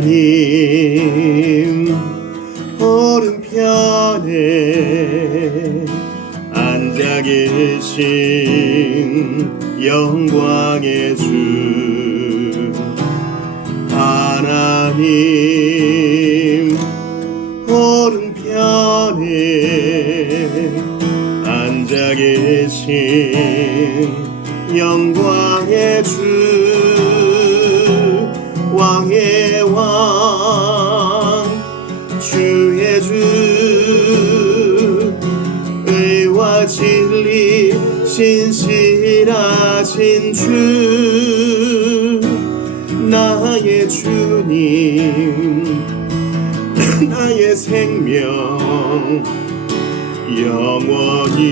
하나님 오른편에 앉아 계신 영광의 주 하나님 오른편에 앉아 계신 영광의 주 왕의 왕 주의 주 의와 진리 신실하신 주 나의 주님 나의 생명 영원히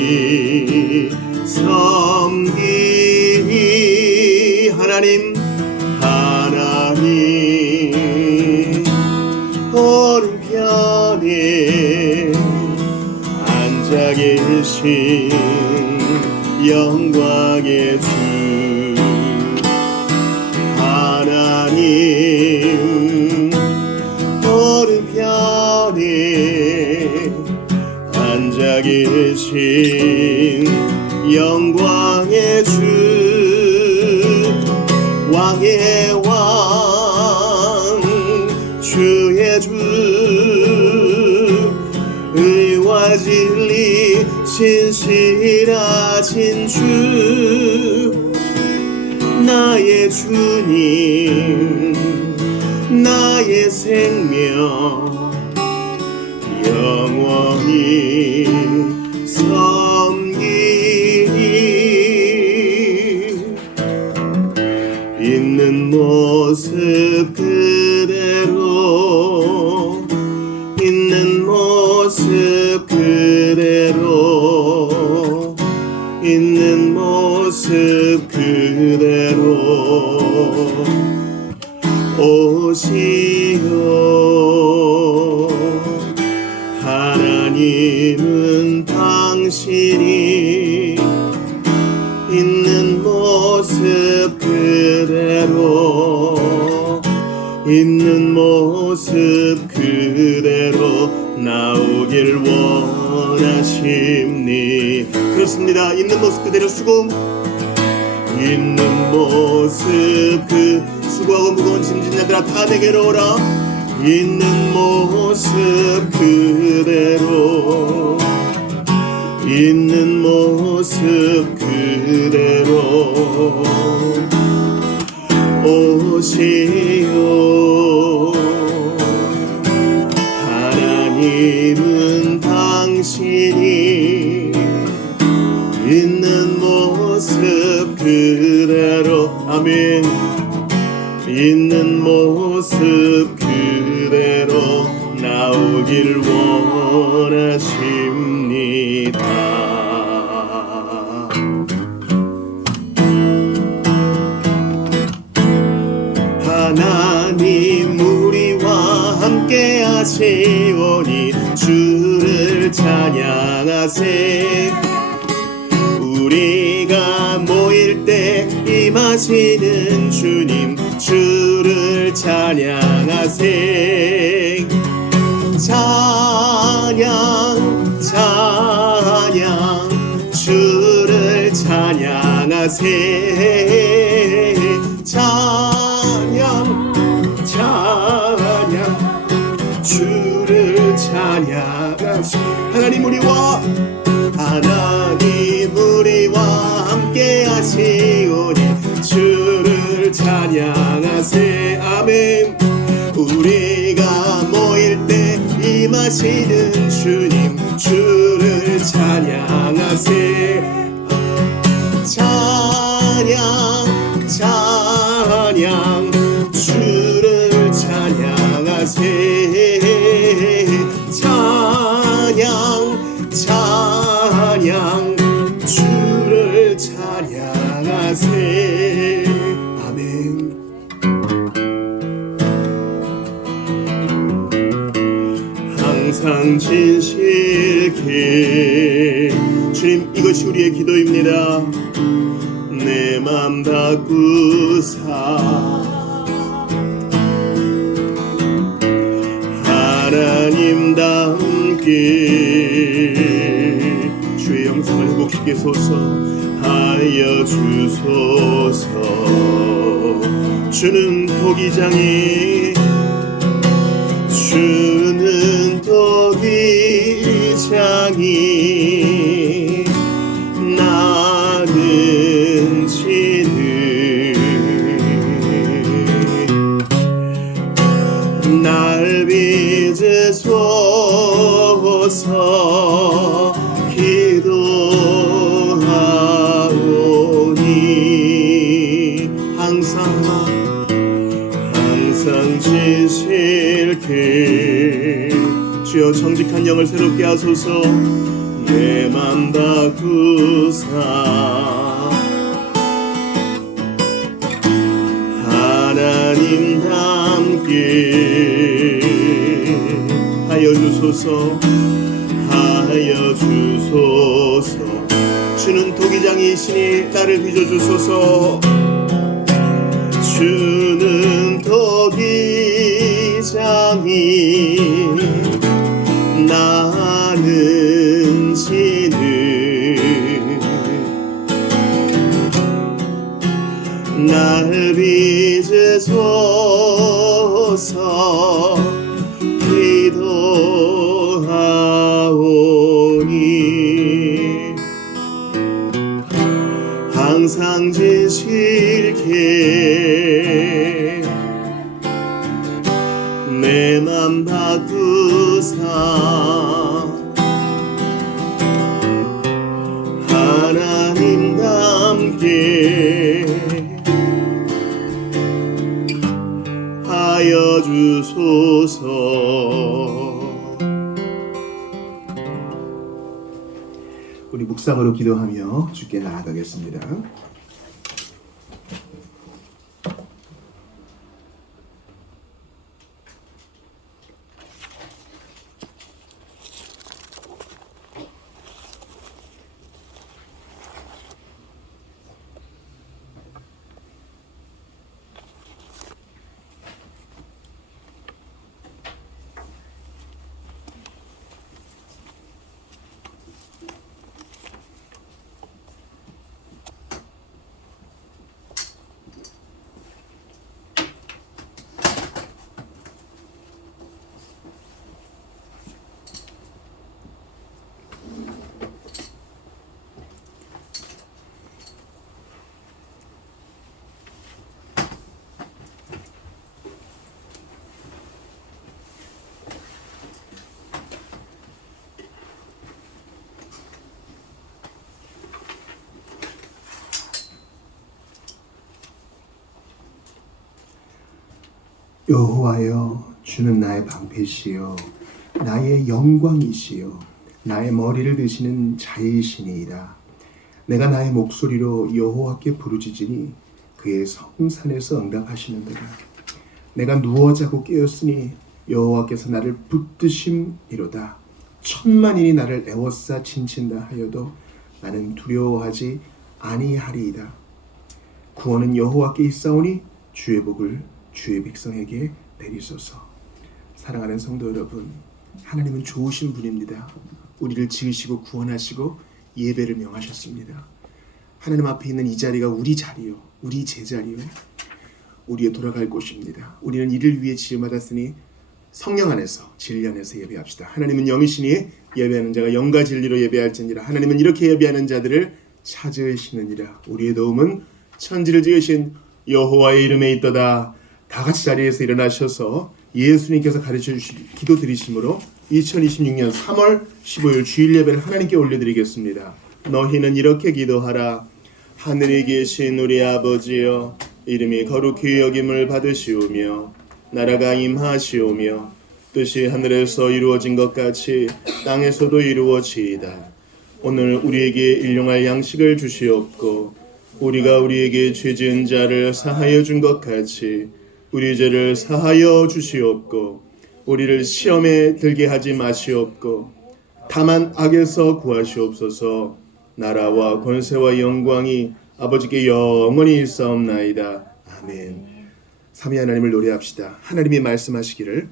섬기리 하나님 오른편에 앉아 계신 영광의 주 하나님 오른편에 앉아 계신 영광의 주 왕의 왕 주의 주 의와 진리 신실하신 주 나의 주님 나의 생명 영원히 섬기리 있는 모습 그대로 있는 모습 그대로 있는 모습 그대로 오시오 하나님은 당신이 있는 모습 그대로 있는 모습 그대로 나오길 원하십니 그렇습니다. 있는 모습 그대로 수고 있는 모습 그 수고하고 무거운 짐진 자들아 다 내게로 오라 있는 모습 그대로 있는 모습 그대로 오시오 하나님은 당신이 있는 모습 그대로 아멘 있는 모습 그대로 나오길 원하십니다. 하나님 우리와 함께 하시오니 주를 찬양하세 우리가 모일 때 임하시는 주님 주를 찬양하세 찬양 찬양 주를 찬양하세 찬양 찬양 주를 찬양하세 하나님 우리와 함께 하시오니 주를 찬양하세 아멘 우리가 모일 때 임하시는 주님 주를 찬양하세 찬양 찬양 주를 찬양하세 찬양 찬양 주를 찬양하세 아멘 항상 진실케 주님 이것이 우리의 기도입니다 내 맘 바꾸사 함께 주의 영성을 회복시키소서 하여 주소서. 주는 토기장이 나는 지는 날 빚으소서. 기도하오니 항상 지실게 주여 정직한 영을 새롭게 하소서. 내 맘 바꾸사 하나님 함께 하여 주소서. 하여 주소서. 주는 토기장이시니 나를 빚어주소서. 주는 토기장이 나는 지는 날 빚으소서. 기도하오니 항상 지실게 내 맘 바꾸사 하나님 함께 하여 주소서. 우리 묵상으로 기도하며 주께 나아가겠습니다. 여호와여, 주는 나의 방패시요 나의 영광이시요 나의 머리를 드시는 자이시니이다. 내가 나의 목소리로 여호와께 부르짖으니 그의 성산에서 응답하시는도다. 내가 누워 자고 깨었으니 여호와께서 나를 붙드심이로다. 천만인이 나를 애워싸 진친다 하여도 나는 두려워하지 아니하리이다. 구원은 여호와께 있사오니 주의 복을 주의 백성에게 내리소서. 사랑하는 성도 여러분, 하나님은 좋으신 분입니다. 우리를 지으시고 구원하시고 예배를 명하셨습니다. 하나님 앞에 있는 이 자리가 우리 자리요, 우리 제자리요, 우리의 돌아갈 곳입니다. 우리는 이를 위해 지음받았으니 성령 안에서 진리 안에서 예배합시다. 하나님은 영이시니 예배하는 자가 영과 진리로 예배할지니라. 하나님은 이렇게 예배하는 자들을 찾으시느니라. 우리의 도움은 천지를 지으신 여호와의 이름에 있도다. 다 같이 자리에서 일어나셔서 예수님께서 가르쳐 주신 기도 드리심으로 2026년 3월 15일 주일 예배를 하나님께 올려드리겠습니다. 너희는 이렇게 기도하라. 하늘에 계신 우리 아버지여, 이름이 거룩히 여김을 받으시오며 나라가 임하시오며 뜻이 하늘에서 이루어진 것 같이 땅에서도 이루어지이다. 오늘 우리에게 일용할 양식을 주시옵고 우리가 우리에게 죄 지은 자를 사하여 준 것 같이 우리 죄를 사하여 주시옵고 우리를 시험에 들게 하지 마시옵고 다만 악에서 구하시옵소서. 나라와 권세와 영광이 아버지께 영원히 있사옵나이다. 아멘. 삼위 하나님을 노래합시다. 하나님이 말씀하시기를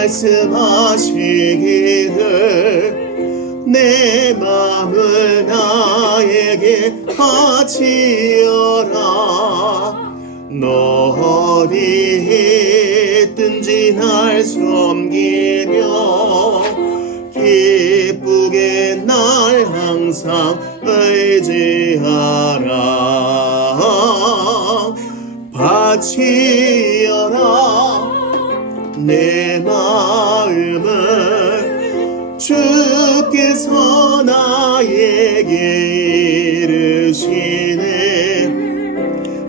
말씀하시기를 내 맘을 나에게 바치어라. 너 어디 있든지 날 섬기며 기쁘게 날 항상 의지하라. 바치어라 내 마음을 주께서 나에게 이르시네.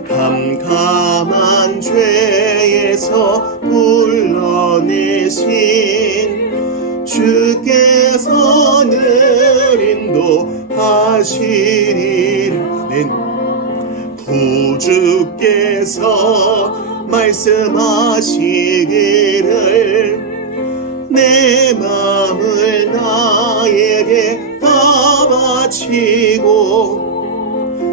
캄캄한 죄에서 불러내신 주께서 늘 인도하시리라. 아멘. 구주께서 말씀하시기를 내 마음을 나에게 다 바치고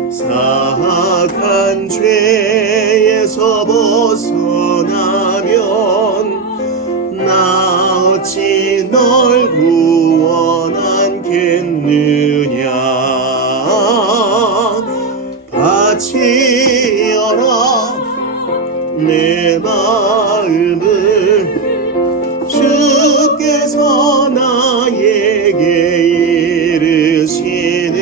사악한 죄에서 벗어나면 나 어찌 널 구원하겠느냐. 바치어라 내 마음을 주께서 나에게 이르시네.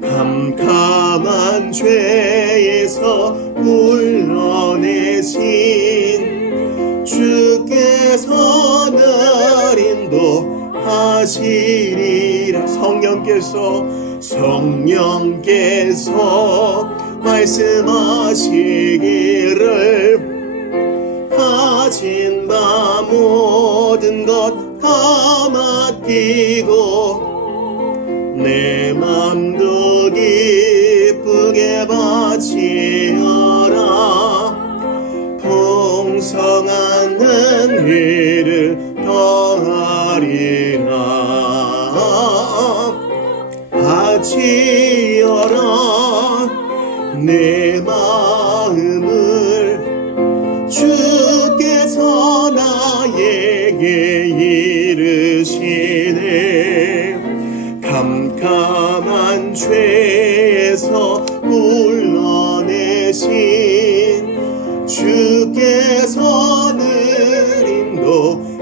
캄캄한 죄에서 불러내신 주께서 늘 인도하시리라. 성령께서 말씀하시기를 가진 바 모든 것 다 맡기고 내 맘도 기쁘게 바치어라. 풍성한 은혜를 더하리라. 바치어라 내 마음을 주께서 나에게 이르시네. 캄캄한 죄에서 불러내신 주께서 늘 인도하시리라.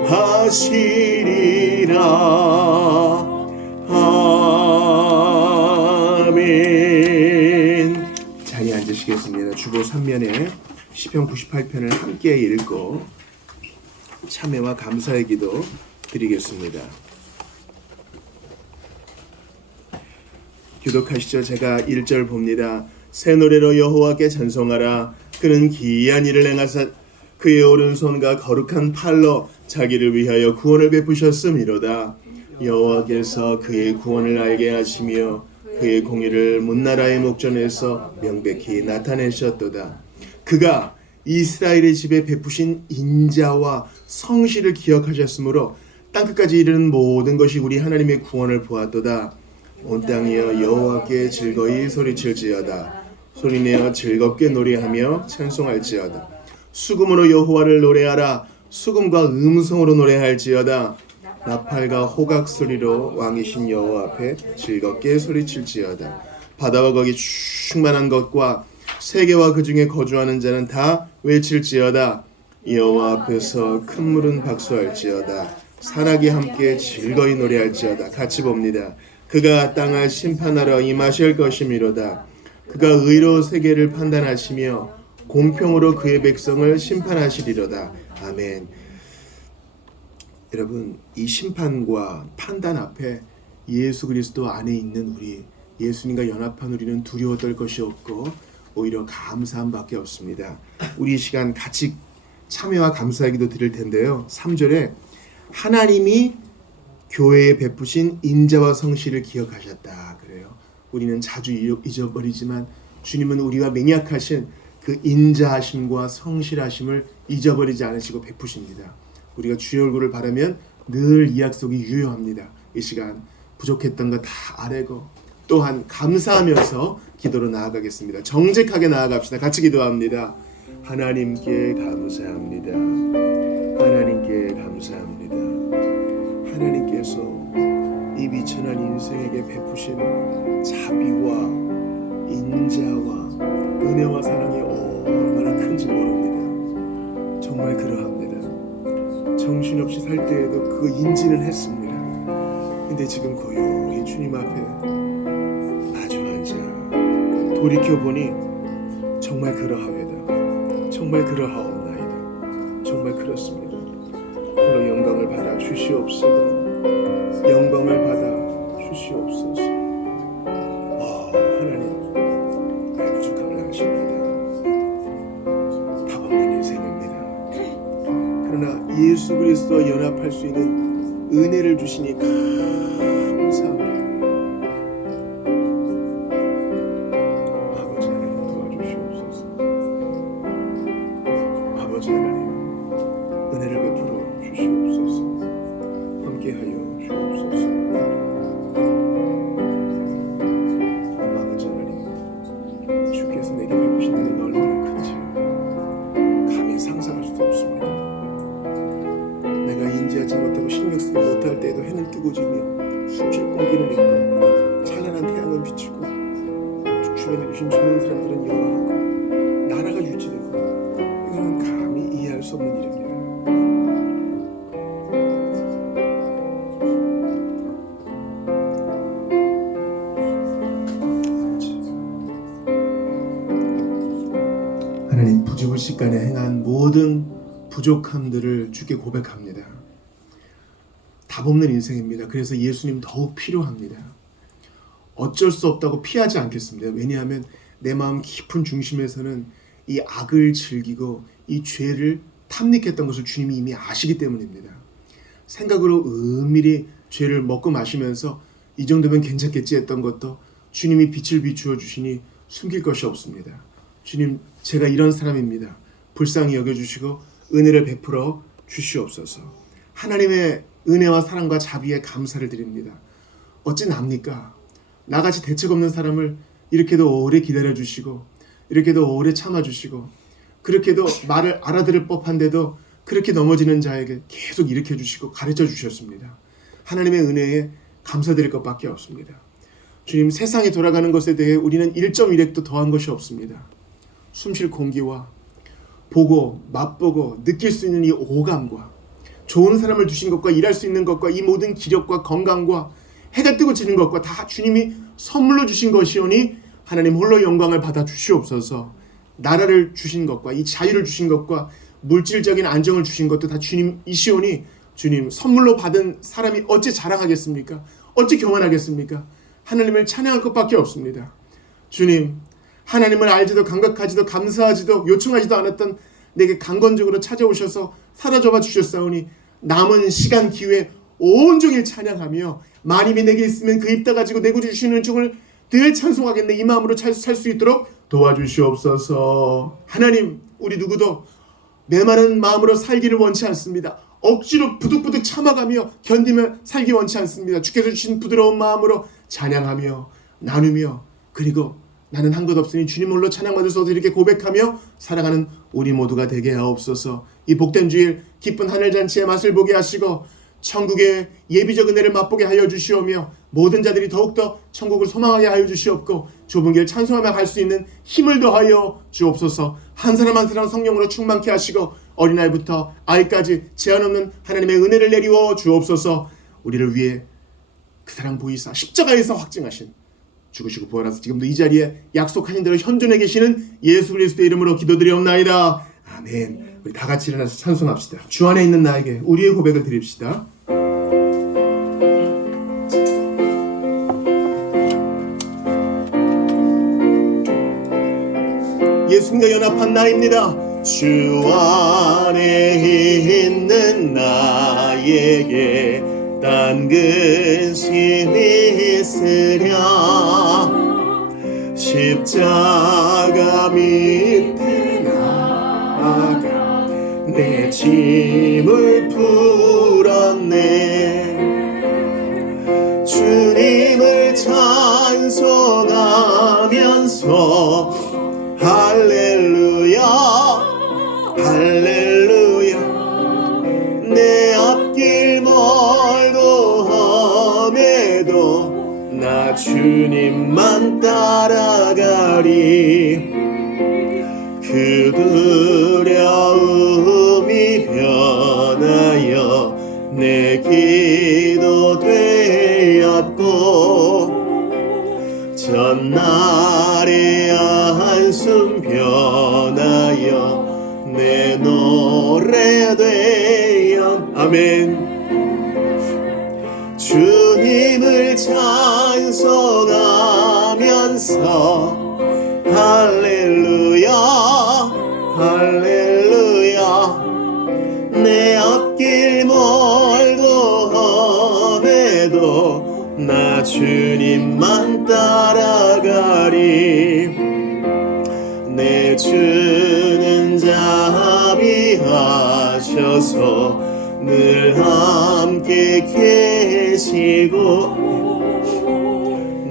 아멘. 자리에 앉으시겠습니다. 주보 3면에 시편 98편을 함께 읽고 참회와 감사의 기도 드리겠습니다. 교독하시죠. 제가 1절 봅니다. 새 노래로 여호와께 찬송하라. 그는 기이한 일을 행하사 그의 오른손과 거룩한 팔로 자기를 위하여 구원을 베푸셨음이로다. 여호와께서 그의 구원을 알게 하시며 그의 공의를 문나라의 목전에서 명백히 나타내셨도다. 그가 이스라엘의 집에 베푸신 인자와 성실을 기억하셨으므로 땅끝까지 이르는 모든 것이 우리 하나님의 구원을 보았도다. 온 땅이여 여호와께 즐거이 소리칠지어다. 소리내어 즐겁게 노래하며 찬송할지어다. 수금으로 여호와를 노래하라. 수금과 음성으로 노래할지어다. 나팔과 호각 소리로 왕이신 여호와 앞에 즐겁게 소리칠지어다. 바다와 거기 충만한 것과 세계와 그 중에 거주하는 자는 다 외칠지어다. 여호와 앞에서 큰 물은 박수할지어다. 산악이 함께 즐거이 노래할지어다. 같이 봅니다. 그가 땅을 심판하러 임하실 것이미로다. 그가 의로 세계를 판단하시며 공평으로 그의 백성을 심판하시리로다. 아멘. 여러분, 이 심판과 판단 앞에 예수 그리스도 안에 있는 우리, 예수님과 연합한 우리는 두려워 떨 것이 없고 오히려 감사함 밖에 없습니다. 우리 이 시간 같이 참회와 감사의 기도 드릴 텐데요. 3절에 하나님이 교회에 베푸신 인자와 성실을 기억하셨다 그래요. 우리는 자주 잊어버리지만 주님은 우리와 맹약하신 그 인자하심과 성실하심을 잊어버리지 않으시고 베푸십니다. 우리가 주의 얼굴을 바라면 늘 이 약속이 유효합니다. 이 시간 부족했던 거 다 아뢰고 또한 감사하면서 기도로 나아가겠습니다. 정직하게 나아갑시다. 같이 기도합니다. 하나님께 감사합니다. 하나님께 감사합니다. 하나님께서 이 미천한 인생에게 베푸신 자비와 인자와 은혜와 사랑이 얼마나 큰지 모릅니다. 정말 그러합니다. 정신없이 살 때에도 그 인지는 했습니다. 근데 지금 고요히 주님 앞에 마주 앉아 돌이켜보니 정말 그러하외다. 정말 그러하옵나이다. 정말 그렇습니다. 홀로 영광을 받아 주시옵소서. 영광을 받아 주시옵소서. 하나님, 나의 부족함을 아십니다. 답없는 인생입니다. 그러나 예수 그리스도와 연합할 수 있는 은혜를 주시니 감사합니다. 아버지 하나님 도와주시옵소서. 아버지 하나님 은혜를 베풀어 주시옵소서. 함께하여 주옵소서. 아버지 하나님, 주께서 내게 베푸신 은혜가 얼마나 큰지 감히 상상할 수도 없습니다. 내가 인지하지 못하고 신경 쓰지 못할 때에도 해는 뜨고 지며 숨쉴 공기는 있고 찬란한 태양은 비치고 주변에 계신 좋은 사람들은 여호하고 나라가 유지되고 이거는 감히 이해할 수 없는 일입니다. 하나님, 부지불식간에 행한 모든 부족함들을 주께 고백합니다. 답없는 인생입니다. 그래서 예수님 더욱 필요합니다. 어쩔 수 없다고 피하지 않겠습니다. 왜냐하면 내 마음 깊은 중심에서는 이 악을 즐기고 이 죄를 탐닉했던 것을 주님이 이미 아시기 때문입니다. 생각으로 은밀히 죄를 먹고 마시면서 이 정도면 괜찮겠지 했던 것도 주님이 빛을 비추어 주시니 숨길 것이 없습니다. 주님, 제가 이런 사람입니다. 불쌍히 여겨주시고 은혜를 베풀어 주시옵소서. 하나님의 은혜와 사랑과 자비에 감사를 드립니다. 어찌 납니까? 나같이 대책 없는 사람을 이렇게도 오래 기다려주시고 이렇게도 오래 참아주시고 그렇게도 말을 알아들을 법한데도 그렇게 넘어지는 자에게 계속 일으켜주시고 가르쳐 주셨습니다. 하나님의 은혜에 감사드릴 것밖에 없습니다. 주님, 세상이 돌아가는 것에 대해 우리는 1.1핵도 더한 것이 없습니다. 숨쉴 공기와 보고 맛보고 느낄 수 있는 이 오감과 좋은 사람을 두신 것과 일할 수 있는 것과 이 모든 기력과 건강과 해가 뜨고 지는 것과 다 주님이 선물로 주신 것이오니 하나님 홀로 영광을 받아 주시옵소서. 나라를 주신 것과 이 자유를 주신 것과 물질적인 안정을 주신 것도 다 주님이시오니 주님, 선물로 받은 사람이 어찌 자랑하겠습니까? 어찌 교만하겠습니까? 하나님을 찬양할 것밖에 없습니다. 주님, 하나님을 알지도 감각하지도 감사하지도 요청하지도 않았던 내게 강건적으로 찾아오셔서 사라져봐 주셨사오니 남은 시간 기회 온종일 찬양하며 마님이 내게 있으면 그 입 다 가지고 내 구주 주시는 중을 늘 찬송하겠네. 이 마음으로 살 수 있도록 도와주시옵소서. 하나님, 우리 누구도 메마른 마음으로 살기를 원치 않습니다. 억지로 부득부득 참아가며 견디며 살기 원치 않습니다. 주께서 주신 부드러운 마음으로 찬양하며 나누며 그리고 나는 한 것 없으니 주님 홀로 찬양받으소서 이렇게 고백하며 살아가는 우리 모두가 되게 하옵소서. 이 복된 주일 기쁜 하늘잔치의 맛을 보게 하시고 천국의 예비적 은혜를 맛보게 하여 주시오며 모든 자들이 더욱더 천국을 소망하게 하여 주시옵고 좁은 길 찬송하며 갈 수 있는 힘을 더하여 주옵소서. 한 사람 한 사람 성령으로 충만케 하시고 어린아이부터 아이까지 제한 없는 하나님의 은혜를 내리워 주옵소서. 우리를 위해 그 사랑 보이사 십자가에서 확증하신 죽으시고 부활하사 지금도 이 자리에 약속하신 대로 현존해 계시는 예수 그리스도의 이름으로 기도드리옵나이다. 아멘. 우리 다 같이 일어나서 찬송합시다. 주 안에 있는 나에게 우리의 고백을 드립시다. 예수님과 연합한 나입니다. 주 안에 있는 나에게 딴 근심이 있으랴 십자가 밑에 나아가 내 짐을 풀었네. 주님을 찬송하면서 할렐루야 할렐루야 내 앞 주님만 따라가리. 그 두려움이 변하여 내 기도 되었고 전날의 한숨 변하여 내 노래 되었. 아멘. 주님을 찬송하면서 할렐루야 할렐루야. 내 앞길 멀고 험해도 나 주님만 따라가리. 내 주는 자비하셔서 늘 함께 계시고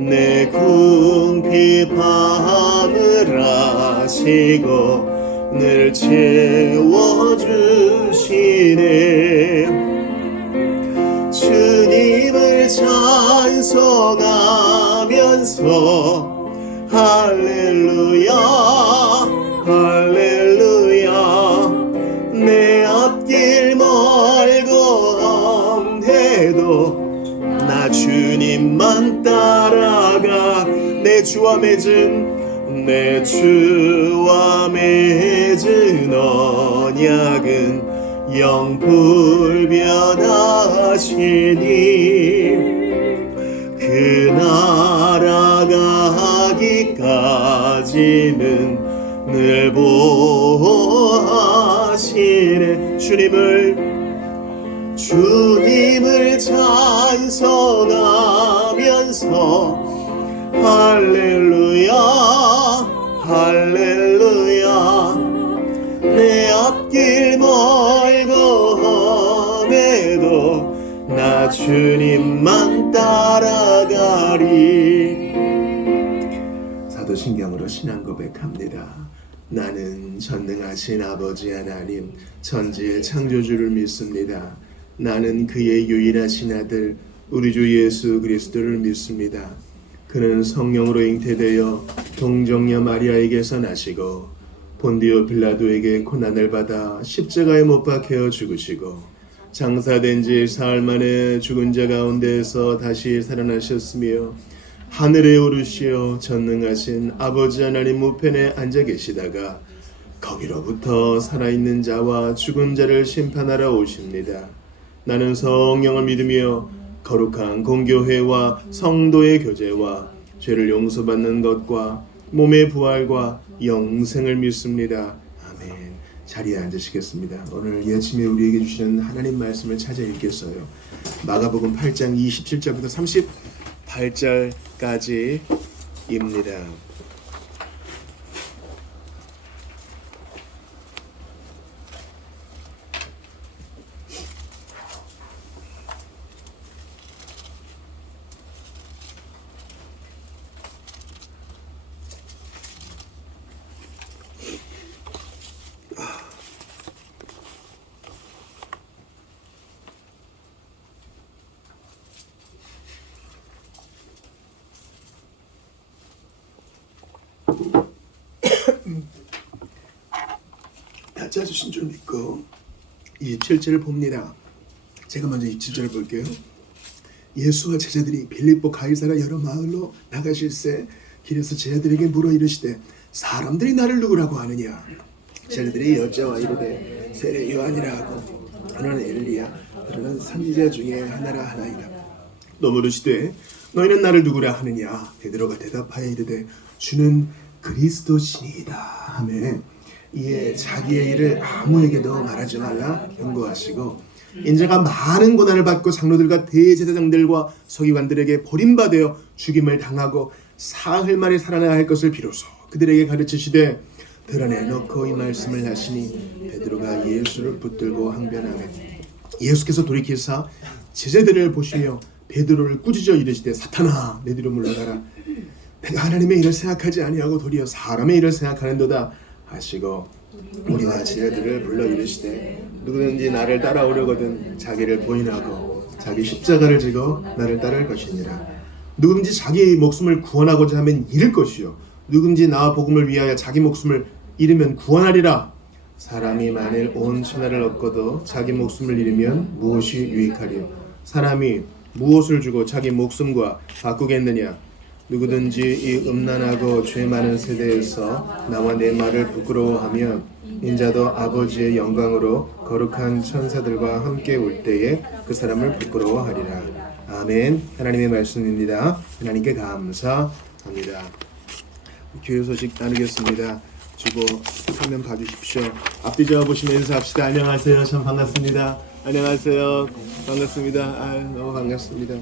내 궁핍함을 아시고 늘 채워주시네. 주님을 찬송하면서 할렐루야 할렐루야. 내 앞길 멀고 험해도 나 주님만 따라가. 내 주와 맺은 언약은 영불변하시니 그 나라 가기까지는 늘 보호하시네. 주님을 찬송하면서 할렐루야 할렐루야. 내 앞길 멀고 험해도 나 주님만 따라가리. 사도신경으로 신앙 고백합니다. 나는 전능하신 아버지 하나님 천지의 창조주를 믿습니다. 나는 그의 유일하신 아들 우리 주 예수 그리스도를 믿습니다. 그는 성령으로 잉태되어 동정녀 마리아에게서 나시고 본디오 빌라도에게 고난을 받아 십자가에 못 박혀 죽으시고 장사된 지 사흘 만에 죽은 자 가운데에서 다시 살아나셨으며 하늘에 오르시어 전능하신 아버지 하나님 우편에 앉아 계시다가 거기로부터 살아있는 자와 죽은 자를 심판하러 오십니다. 나는 성령을 믿으며 거룩한 공교회와 성도의 교제와 죄를 용서받는 것과 몸의 부활과 영생을 믿습니다. 아멘. 자리에 앉으시겠습니다. 오늘 이 아침에 우리에게 주시는 하나님 말씀을 찾아 읽겠어요. 마가복음 8장 27절부터 38절까지입니다. 다 찾으신 줄 믿고 27절을 봅니다. 제가 먼저 27절을 볼게요. 예수와 제자들이 빌립보 가이사라 여러 마을로 나가실새 길에서 제자들에게 물어 이르시되 사람들이 나를 누구라고 하느냐. 제자들이 여자와 이르되 세례 요한이라 하고 하나는 엘리야 하나는 선지자 중에 하나라 하나이다. 또 물으시되 너희는 나를 누구라 하느냐. 베드로가 대답하여 이르되 주는 그리스도시니이다 하매 이에 자기의 일을 아무에게도 말하지 말라 경고하시고 인자가 많은 고난을 받고 장로들과 대제사장들과 서기관들에게 버림받아 죽임을 당하고 사흘 만에 살아나야 할 것을 비로소 그들에게 가르치시되 드러내놓고 이 말씀을 하시니 베드로가 예수를 붙들고 항변하매 예수께서 돌이키사 제자들을 보시며 베드로를 꾸짖어 이르시되 사탄아 내 뒤로 물러가라. 내가 하나님의 일을 생각하지 아니하고 도리어 사람의 일을 생각하는도다 하시고 우리와 제자들을 불러 이르시되 누구든지 나를 따라오려거든 자기를 부인하고 자기 십자가를 지고 나를 따를 것이니라. 누구든지 자기 목숨을 구원하고자 하면 잃을 것이요 누구든지 나와 복음을 위하여 자기 목숨을 잃으면 구원하리라. 사람이 만일 온 천하를 얻고도 자기 목숨을 잃으면 무엇이 유익하리요? 사람이 무엇을 주고 자기 목숨과 바꾸겠느냐? 누구든지 이 음란하고 죄 많은 세대에서 나와 내 말을 부끄러워하면 인자도 아버지의 영광으로 거룩한 천사들과 함께 올 때에 그 사람을 부끄러워하리라. 아멘. 하나님의 말씀입니다. 하나님께 감사합니다. 교회 소식 나누겠습니다. 주보 화면 봐주십시오. 앞뒤 저어보시면 인사합시다. 안녕하세요. 참 반갑습니다. 안녕하세요. 반갑습니다. 너무 반갑습니다.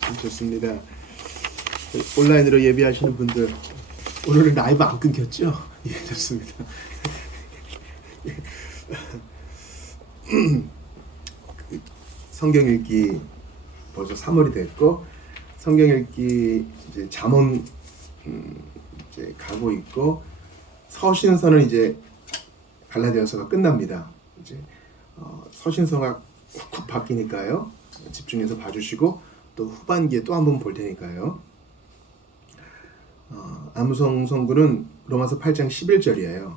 참 좋습니다. 온라인으로 예배하시는 분들 오늘은 라이브 안 끊겼죠? 예, 좋습니다. 성경 읽기 벌써 3월이 됐고 성경 읽기 이제 잠언 이제 가고 있고 서신서는 이제 갈라디아서가 끝납니다. 이제 서신서가 쿡쿡 바뀌니까요. 집중해서 봐주시고 또 후반기에 또 한 번 볼 테니까요. 암송 성구는 로마서 8장 11절이에요.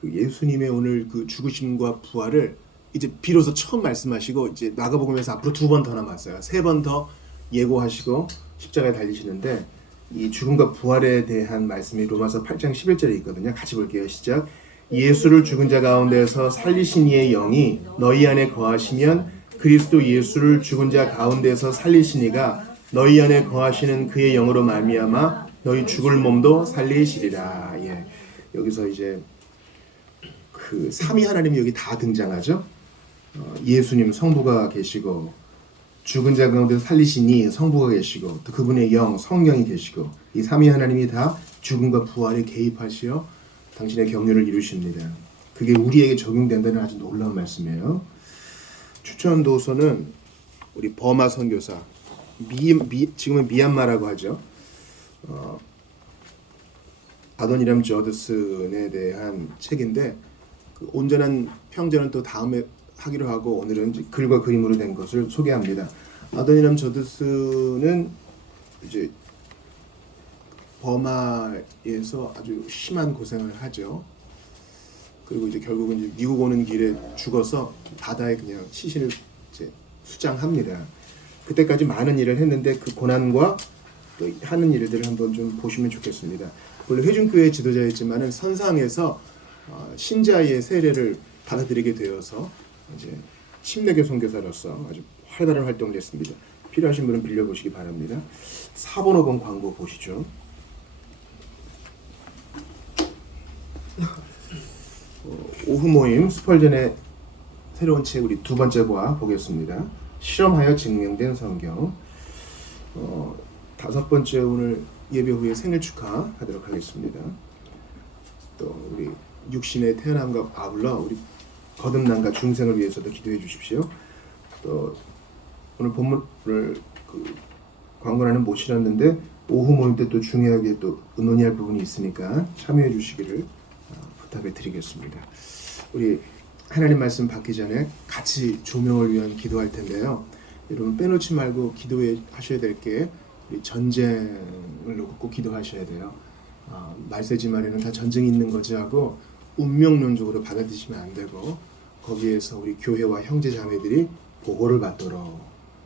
그 예수님의 오늘 그 죽으심과 부활을 이제 비로소 처음 말씀하시고 이제 마가복음에서 앞으로 2번 더 남았어요. 3번 더 예고하시고 십자가에 달리시는데 이 죽음과 부활에 대한 말씀이 로마서 8장 11절에 있거든요. 같이 볼게요. 시작. 예수를 죽은 자 가운데서 살리신 이의 영이 너희 안에 거하시면 그리스도 예수를 죽은 자 가운데서 살리신 이가 너희 안에 거하시는 그의 영으로 말미암아 너희 죽을 몸도 살리시리라. 예. 여기서 이제 그 삼위 하나님이 여기 다 등장하죠. 예수님 성부가 계시고 죽은 자 가운데 살리시니 성부가 계시고 또 그분의 영 성령이 계시고 이 삼위 하나님이 다 죽음과 부활에 개입하시어 당신의 경륜을 이루십니다. 그게 우리에게 적용된다는 아주 놀라운 말씀이에요. 추천 도서는 우리 버마 선교사 지금은 미얀마라고 하죠. 아도니람 저드슨에 대한 책인데 그 온전한 평전은 또 다음에 하기로 하고 오늘은 이제 글과 그림으로 된 것을 소개합니다. 아도니람 저드슨은 이제 버마에서 아주 심한 고생을 하죠. 그리고 이제 결국은 이제 미국 오는 길에 죽어서 바다에 그냥 시신을 이제 수장합니다. 그때까지 많은 일을 했는데 그 고난과 또 하는 일들을 한번 좀 보시면 좋겠습니다. 원래 회중교회 지도자였지만은 선상에서 신자의 세례를 받아들이게 되어서 이제 침례교 선교사로서 아주 활발한 활동을 했습니다. 필요하신 분은 빌려보시기 바랍니다. 4번 5번 광고 보시죠. 오후 모임 스펄전의 새로운 책 우리 두 번째 과 보겠습니다. 실험하여 증명된 성경. 다섯 번째 오늘 예배 후에 생일 축하하도록 하겠습니다. 또 우리 육신의 태어남과 아울러 우리 거듭남과 중생을 위해서도 기도해 주십시오. 또 오늘 본문을 광고라는 못 실었는데 오후 모임 때 또 중요하게 또 논의할 부분이 있으니까 참여해 주시기를 부탁을 드리겠습니다. 우리 하나님 말씀 받기 전에 같이 조명을 위한 기도할 텐데요. 여러분 빼놓지 말고 기도해 하셔야 될 게 우리 전쟁을 놓고 꼭 기도하셔야 돼요. 말세지 말에는 다 전쟁이 있는 거지 하고 운명론적으로 받아들이시면 안 되고 거기에서 우리 교회와 형제 자매들이 보호를 받도록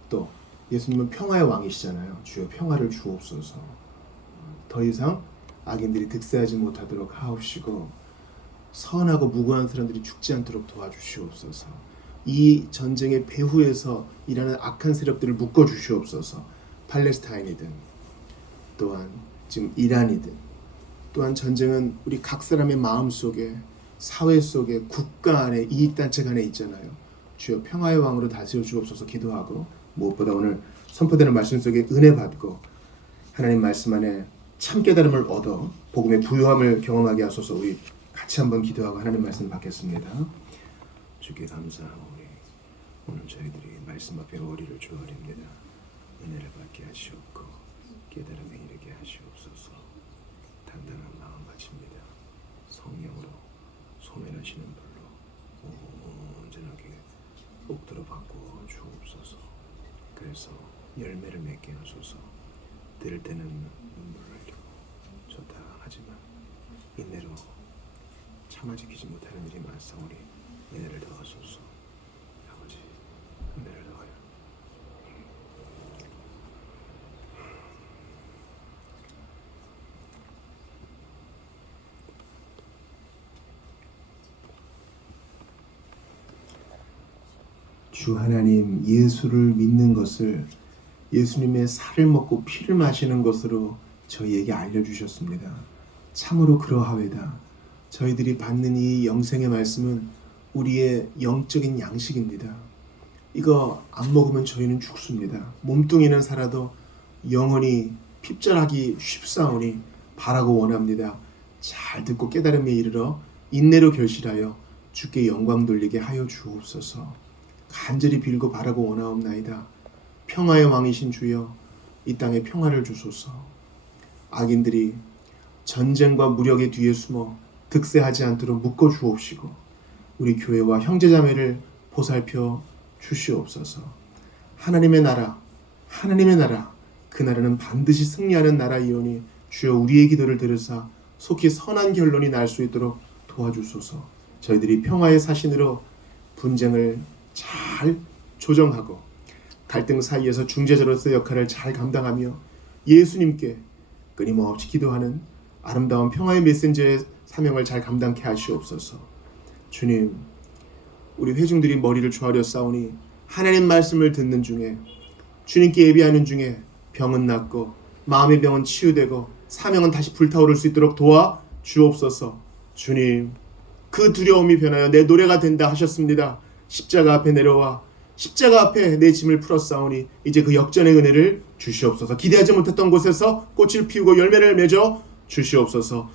또 예수님은 평화의 왕이시잖아요. 주여 평화를 주옵소서. 더 이상 악인들이 득세하지 못하도록 하옵시고 선하고 무고한 사람들이 죽지 않도록 도와주시옵소서. 이 전쟁의 배후에서 일하는 악한 세력들을 묶어주시옵소서. 팔레스타인이든 또한 지금 이란이든 또한 전쟁은 우리 각 사람의 마음속에 사회 속에 국가 안에 이익단체 간에 있잖아요. 주여 평화의 왕으로 다스려 주옵소서 기도하고 무엇보다 오늘 선포되는 말씀 속에 은혜 받고 하나님 말씀 안에 참 깨달음을 얻어 복음의 부요함을 경험하게 하소서. 우리 같이 한번 기도하고 하나님 말씀 받겠습니다. 주께 감사하오니 오늘 저희들이 말씀 앞에 어리를 주어립니다. 은혜를 받게 하시옵고 깨달음에 이르게 하시옵소서. 단단한 마음 바칩니다. 성령으로 소멸하시는 불로 온전하게 옥도로 바꾸어 주옵소서. 그래서 열매를 맺게 하소서. 들을 때는 눈물을 흘리고 좋다 하지만 인내로 참아 지키지 못하는 일이 많사오니 은혜를 더하소서. 아버지, 은혜를 더하여 주 하나님, 예수를 믿는 것을 예수님의 살을 먹고 피를 마시는 것으로 저희에게 알려주셨습니다. 참으로 그러하외다. 저희들이 받는 이 영생의 말씀은 우리의 영적인 양식입니다. 이거 안 먹으면 저희는 죽습니다. 몸뚱이는 살아도 영원히 핍절하기 쉽사오니 바라고 원합니다. 잘 듣고 깨달음에 이르러 인내로 결실하여 주께 영광 돌리게 하여 주옵소서. 간절히 빌고 바라고 원하옵나이다. 평화의 왕이신 주여, 이 땅에 평화를 주소서. 악인들이 전쟁과 무력의 뒤에 숨어 득세하지 않도록 묶어 주옵시고 우리 교회와 형제자매를 보살펴 주시옵소서. 하나님의 나라, 하나님의 나라, 그 나라는 반드시 승리하는 나라이오니 주여 우리의 기도를 들으사 속히 선한 결론이 날 수 있도록 도와주소서. 저희들이 평화의 사신으로 분쟁을 잘 조정하고 갈등 사이에서 중재자로서 역할을 잘 감당하며 예수님께 끊임없이 기도하는 아름다운 평화의 메신저의 사명을 잘 감당케 하시옵소서. 주님, 우리 회중들이 머리를 조아려 싸우니 하나님 말씀을 듣는 중에, 주님께 예비하는 중에 병은 낫고 마음의 병은 치유되고 사명은 다시 불타오를 수 있도록 도와 주옵소서. 주님, 그 두려움이 변하여 내 노래가 된다 하셨습니다. 십자가 앞에 내려와 십자가 앞에 내 짐을 풀었사오니 이제 그 역전의 은혜를 주시옵소서. 기대하지 못했던 곳에서 꽃을 피우고 열매를 맺어 주시옵소서.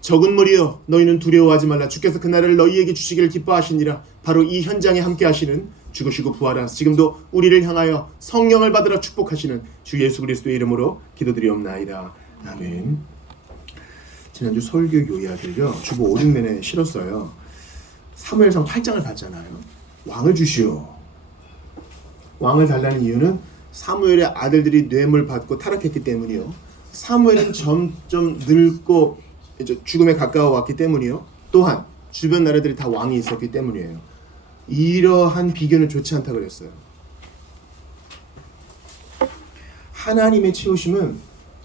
적은 무리여, 너희는 두려워하지 말라. 주께서 그날을 너희에게 주시기를 기뻐하시니라. 바로 이 현장에 함께 하시는 죽으시고 부활하사 지금도 우리를 향하여 성령을 받으라 축복하시는 주 예수 그리스도의 이름으로 기도드리옵나이다. 아멘. 지난주 설교 요약을요, 주보 5, 6면에 실었어요. 사무엘상 8장을 봤잖아요. 왕을 주시오. 왕을 달라는 이유는 사무엘의 아들들이 뇌물 받고 타락했기 때문이요. 사무엘은 점점 늙고 이제 죽음에 가까워 왔기 때문이요. 또한 주변 나라들이 다 왕이 있었기 때문이에요. 이러한 비교는 좋지 않다고 그랬어요. 하나님의 치우심은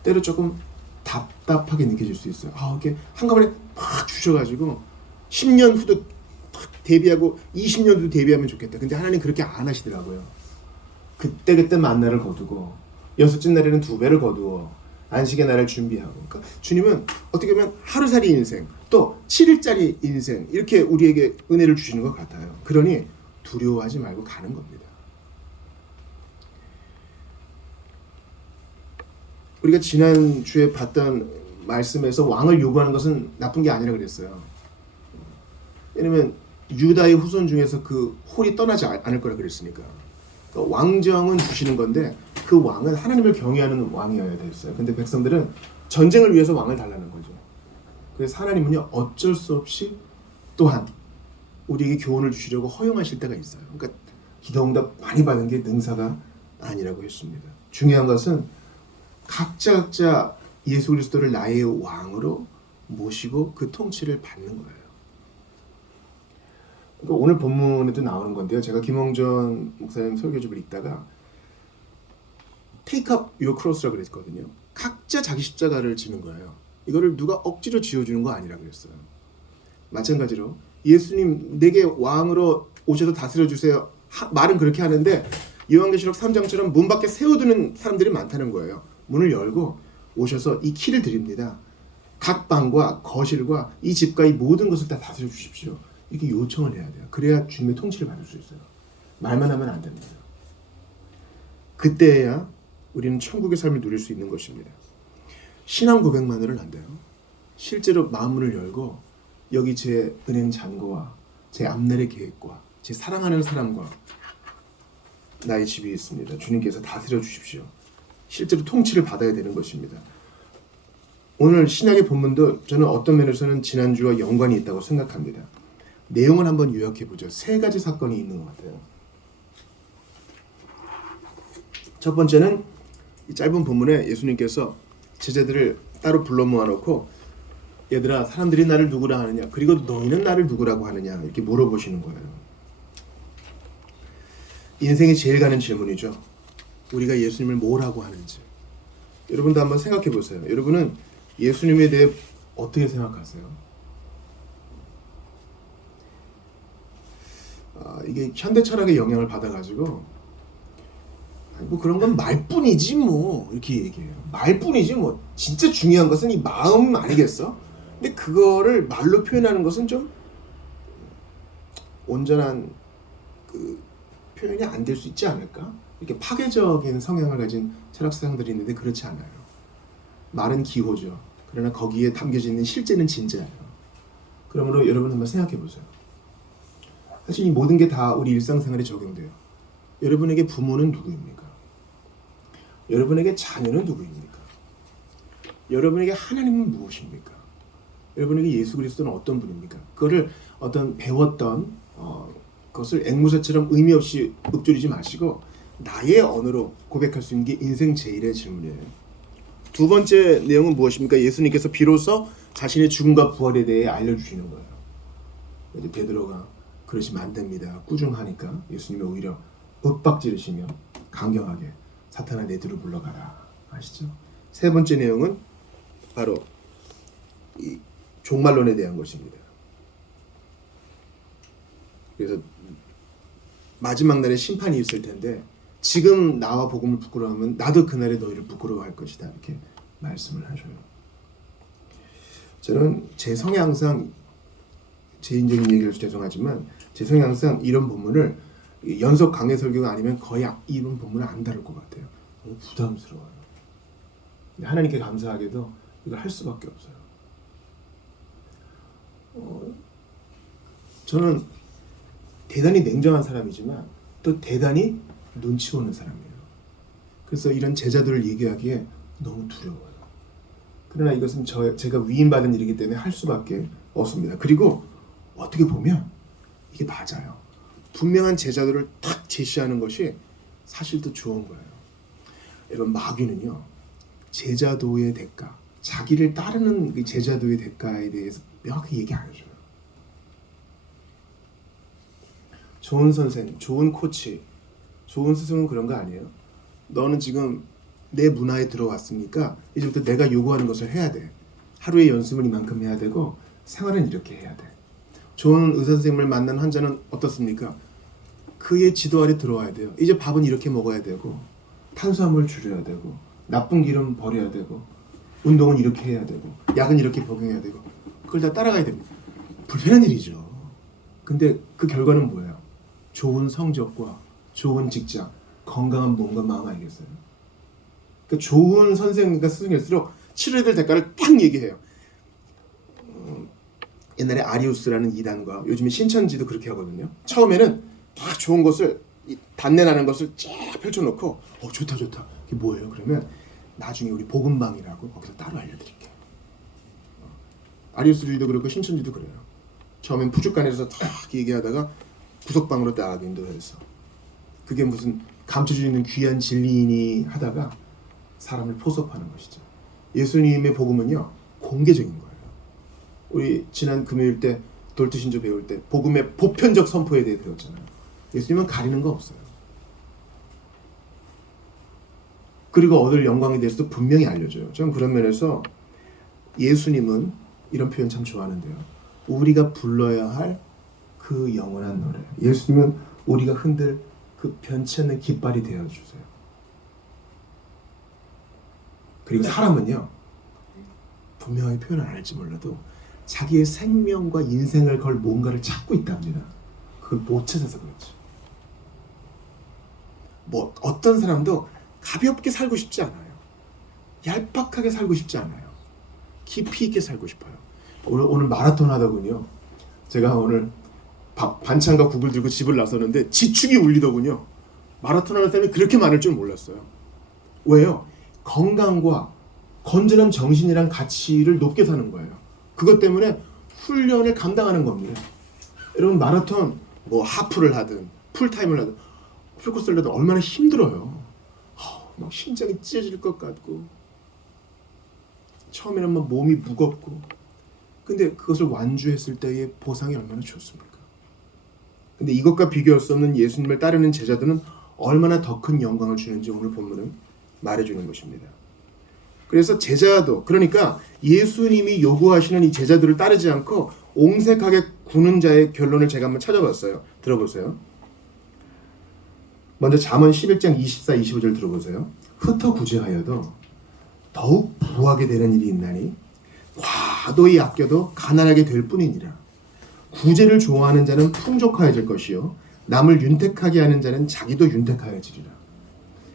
때로 조금 답답하게 느껴질 수 있어요. 이렇게 한꺼번에 팍 주셔가지고 10년 후도 팍 대비하고 20년 후도 대비하면 좋겠다. 근데 하나님 그렇게 안 하시더라고요. 그때그때 만나를 거두고 여섯째 날에는 2배를 거두어 안식의 날을 준비하고. 그러니까 주님은 어떻게 보면 하루살이 인생, 또 7일짜리 인생, 이렇게 우리에게 은혜를 주시는 것 같아요. 그러니 두려워하지 말고 가는 겁니다. 우리가 지난주에 봤던 말씀에서 왕을 요구하는 것은 나쁜 게 아니라 그랬어요. 왜냐면 유다의 후손 중에서 그 홀이 떠나지 않을 거라 그랬으니까. 그러니까 왕정은 주시는 건데 그 왕은 하나님을 경외하는 왕이어야 됐어요. 근데 백성들은 전쟁을 위해서 왕을 달라는 거죠. 그래서 하나님은요, 어쩔 수 없이 또한 우리에게 교훈을 주시려고 허용하실 때가 있어요. 그러니까 기도응답 많이 받은 게 능사가 아니라고 했습니다. 중요한 것은 각자 예수 그리스도를 나의 왕으로 모시고 그 통치를 받는 거예요. 그러니까 오늘 본문에도 나오는 건데요. 제가 김홍전 목사님 설교집을 읽다가 Take up your cross라고 그랬거든요. 각자 자기 십자가를 지는 거예요. 이거를 누가 억지로 지어주는 거 아니라 그랬어요. 마찬가지로 예수님 내게 왕으로 오셔서 다스려 주세요. 말은 그렇게 하는데 요한계시록 3장처럼 문 밖에 세워두는 사람들이 많다는 거예요. 문을 열고 오셔서 이 키를 드립니다. 각 방과 거실과 이 집과 이 모든 것을 다 다스려 주십시오. 이렇게 요청을 해야 돼요. 그래야 주님의 통치를 받을 수 있어요. 말만 하면 안 됩니다. 그때야 우리는 천국의 삶을 누릴 수 있는 것입니다. 신앙 고백만으로는 안 돼요. 실제로 마음문을 열고 여기 제 은행 잔고와 제 앞날의 계획과 제 사랑하는 사람과 나의 집이 있습니다. 주님께서 다스려 주십시오. 실제로 통치를 받아야 되는 것입니다. 오늘 신약의 본문도 저는 어떤 면에서는 지난주와 연관이 있다고 생각합니다. 내용을 한번 요약해 보죠. 3가지 사건이 있는 것 같아요. 첫 번째는 이 짧은 본문에 예수님께서 제자들을 따로 불러 모아놓고 얘들아 사람들이 나를 누구라 하느냐 그리고 너희는 나를 누구라고 하느냐 이렇게 물어보시는 거예요. 인생이 제일 가는 질문이죠. 우리가 예수님을 뭐라고 하는지. 여러분도 한번 생각해 보세요. 여러분은 예수님에 대해 어떻게 생각하세요? 이게 현대 철학의 영향을 받아가지고 뭐 그런 건 말뿐이지 뭐 이렇게 얘기해요. 말뿐이지 뭐 진짜 중요한 것은 이 마음 아니겠어? 근데 그거를 말로 표현하는 것은 좀 온전한 그 표현이 안 될 수 있지 않을까? 이렇게 파괴적인 성향을 가진 철학사상들이 있는데 그렇지 않아요. 말은 기호죠. 그러나 거기에 담겨져 있는 실제는 진짜예요. 그러므로 여러분 한번 생각해 보세요. 사실 이 모든 게 다 우리 일상생활에 적용돼요. 여러분에게 부모는 누구입니까? 여러분에게 자녀는 누구입니까? 여러분에게 하나님은 무엇입니까? 여러분에게 예수 그리스도는 어떤 분입니까? 그거를 어떤 배웠던 것을 앵무새처럼 의미 없이 읊조리지 마시고 나의 언어로 고백할 수 있는 게 인생 제일의 질문이에요. 두 번째 내용은 무엇입니까? 예수님께서 비로소 자신의 죽음과 부활에 대해 알려주시는 거예요. 이제 베드로가 그러시면 안 됩니다. 꾸중하니까 예수님이 오히려 윽박지르시며 강경하게 사탄아 내 뒤로 물러가라 아시죠? 세 번째 내용은 바로 이 종말론에 대한 것입니다. 그래서 마지막 날에 심판이 있을 텐데 지금 나와 복음을 부끄러워하면 나도 그날에 너희를 부끄러워할 것이다 이렇게 말씀을 하셔요. 저는 제 성향상 개인적인 얘기를 죄송하지만 제 성향상 이런 본문을 연속 강해 설교가 아니면 거의 이런 본문을 안 다룰 것 같아요. 너무 부담스러워요. 근데 하나님께 감사하게도 이걸 할 수밖에 없어요. 저는 대단히 냉정한 사람이지만 또 대단히 눈치 보는 사람이에요. 그래서 이런 제자들을 얘기하기에 너무 두려워요. 그러나 이것은 제가 위임받은 일이기 때문에 할 수밖에 없습니다. 그리고 어떻게 보면 이게 맞아요. 분명한 제자들을 딱 제시하는 것이 사실 더 좋은 거예요. 여러분 마귀는요. 제자도의 대가, 자기를 따르는 그 제자도의 대가에 대해서 명확히 얘기 안 해줘요. 좋은 선생, 좋은 코치, 좋은 스승은 그런 거 아니에요? 너는 지금 내 문화에 들어왔으니까 이제부터 내가 요구하는 것을 해야 돼. 하루의 연습은 이만큼 해야 되고 생활은 이렇게 해야 돼. 좋은 의사 선생님을 만난 환자는 어떻습니까? 그의 지도 아래 들어와야 돼요. 이제 밥은 이렇게 먹어야 되고 탄수화물 줄여야 되고 나쁜 기름 버려야 되고 운동은 이렇게 해야 되고 약은 이렇게 복용해야 되고 그걸 다 따라가야 됩니다. 불편한 일이죠. 근데 그 결과는 뭐예요? 좋은 성적과 좋은 직장, 건강한 몸과 마음 아니겠어요? 그러니까 좋은 선생님과 스승일수록 치러야 될 대가를 딱 얘기해요. 옛날에 아리우스라는 이단과 요즘에 신천지도 그렇게 하거든요. 처음에는 딱 좋은 것을 단내 나는 것을 쫙 펼쳐놓고 좋다 이게 뭐예요? 그러면 나중에 우리 복음방이라고 거기서 따로 알려드릴게요. 아리우스주의도 그렇고 신천지도 그래요. 처음엔 푸주간에서 딱 얘기하다가 구석방으로 딱 인도해서 그게 무슨 감춰져 있는 귀한 진리이니 하다가 사람을 포섭하는 것이죠. 예수님의 복음은요 공개적인 거예요. 우리 지난 금요일 때 돌투신조 배울 때 복음의 보편적 선포에 대해 배웠잖아요. 예수님은 가리는 거 없어요. 그리고 얻을 영광에 대해서도 분명히 알려줘요. 저는 그런 면에서 예수님은 이런 표현 참 좋아하는데요. 우리가 불러야 할 그 영원한 노래. 예수님은 우리가 흔들 그 변치 않는 깃발이 되어주세요. 그리고 사람은요 분명히 표현 안 할지 몰라도 자기의 생명과 인생을 걸 뭔가를 찾고 있답니다. 그걸 못 찾아서 그렇지. 뭐 어떤 사람도 가볍게 살고 싶지 않아요. 얄팍하게 살고 싶지 않아요. 깊이 있게 살고 싶어요. 오늘 마라톤 하더군요. 제가 오늘 반찬과 국을 들고 집을 나섰는데 지축이 울리더군요. 마라톤 하는 사람이 그렇게 많을 줄 몰랐어요. 왜요? 건강과 건전한 정신이란 가치를 높게 사는 거예요. 그것 때문에 훈련을 감당하는 겁니다. 여러분 마라톤 뭐 하프를 하든 풀타임을 하든 풀코스를 하든 얼마나 힘들어요. 막 심장이 찢어질 것 같고 처음에는 막 몸이 무겁고 근데 그것을 완주했을 때의 보상이 얼마나 좋습니까? 근데 이것과 비교할 수 없는 예수님을 따르는 제자들은 얼마나 더 큰 영광을 주는지 오늘 본문은 말해주는 것입니다. 그래서 제자도 그러니까 예수님이 요구하시는 이 제자들을 따르지 않고 옹색하게 구는 자의 결론을 제가 한번 찾아봤어요. 들어보세요. 먼저 잠언 11장 24, 25절 들어보세요. 흩어 구제하여도 더욱 부하게 되는 일이 있나니 과도히 아껴도 가난하게 될 뿐이니라. 구제를 좋아하는 자는 풍족하여질 것이요 남을 윤택하게 하는 자는 자기도 윤택하여지리라.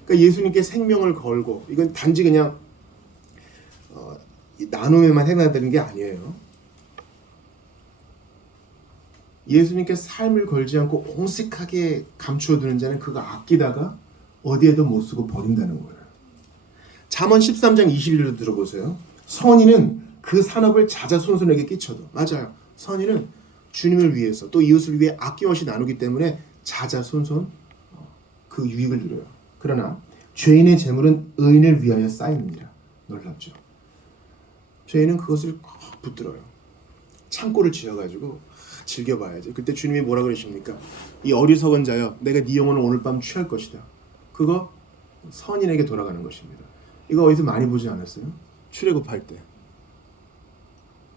그러니까 예수님께 생명을 걸고 이건 단지 그냥 나눔에만 해당되는 게 아니에요. 예수님께 삶을 걸지 않고 옹색하게 감추어두는 자는 그거 아끼다가 어디에도 못 쓰고 버린다는 거예요. 잠언 13장 21절도 들어보세요. 선인은 그 산업을 자자손손에게 끼쳐도 맞아요. 선인은 주님을 위해서 또 이웃을 위해 아낌없이 나누기 때문에 자자손손 그 유익을 누려요. 그러나 죄인의 재물은 의인을 위하여 쌓입니다. 놀랍죠. 죄인은 그것을 꼭 붙들어요. 창고를 지어가지고 즐겨봐야지. 그때 주님이 뭐라 그러십니까? 이 어리석은 자여 내가 네 영혼을 오늘 밤 취할 것이다. 그거 선인에게 돌아가는 것입니다. 이거 어디서 많이 보지 않았어요? 출애굽할 때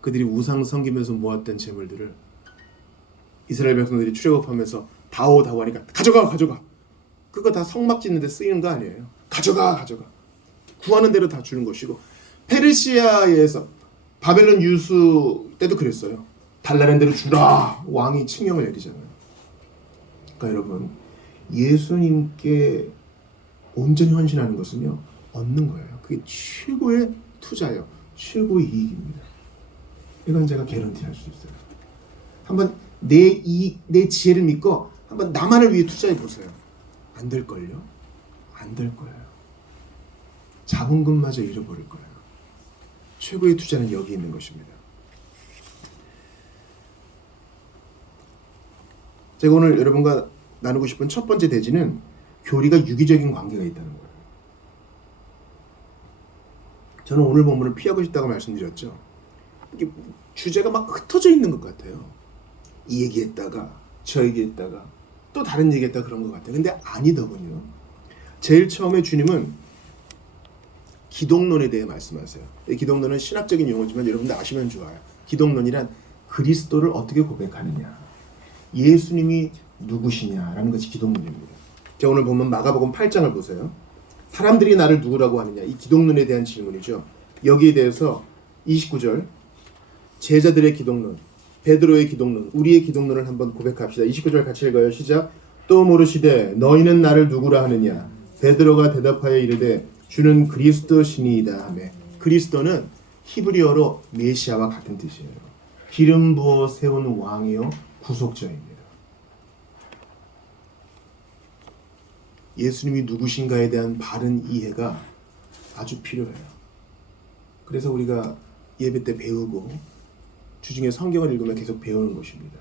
그들이 우상 섬기면서 모았던 재물들을 이스라엘 백성들이 출애굽하면서 다오 하니까 가져가 그거 다 성막 짓는 데 쓰이는 거 아니에요. 가져가 구하는 대로 다 주는 것이고 페르시아에서 바벨론 유수 때도 그랬어요. 달라는 대로 주라 왕이 칙령을 내리잖아요. 그러니까 여러분 예수님께 온전히 헌신하는 것은요 얻는 거예요. 그게 최고의 투자예요. 최고의 이익입니다. 이건 제가 개런티할 수 있어요. 한번 내 지혜를 믿고 한번 나만을 위해 투자해 보세요. 안 될걸요? 안 될 거예요. 자본금마저 잃어버릴 거예요. 최고의 투자는 여기 있는 것입니다. 제가 오늘 여러분과 나누고 싶은 첫 번째 대지는 교리가 유기적인 관계가 있다는 거예요. 저는 오늘 본문을 피하고 싶다고 말씀드렸죠. 이게 주제가 막 흩어져 있는 것 같아요. 이 얘기했다가 저 얘기했다가 또 다른 얘기했다가 그런 것 같아요. 근데 아니더군요. 제일 처음에 주님은 기독론에 대해 말씀하세요. 이 기독론은 신학적인 용어지만 여러분들 아시면 좋아요. 기독론이란 그리스도를 어떻게 고백하느냐, 예수님이 누구시냐라는 것이 기독론입니다. 자, 오늘 보면 마가복음 8장을 보세요. 사람들이 나를 누구라고 하느냐, 이 기독론에 대한 질문이죠. 여기에 대해서 29절 제자들의 기독론, 베드로의 기독론, 우리의 기독론을 한번 고백합시다. 29절 같이 읽어요. 시작. 또 물으시되 너희는 나를 누구라 하느냐. 베드로가 대답하여 이르되 주는 그리스도시니이다 하매. 그리스도는 히브리어로 메시아와 같은 뜻이에요. 기름 부어 세운 왕이요 구속자입니다. 예수님이 누구신가에 대한 바른 이해가 아주 필요해요. 그래서 우리가 예배 때 배우고 주중에 성경을 읽으면 계속 배우는 것입니다.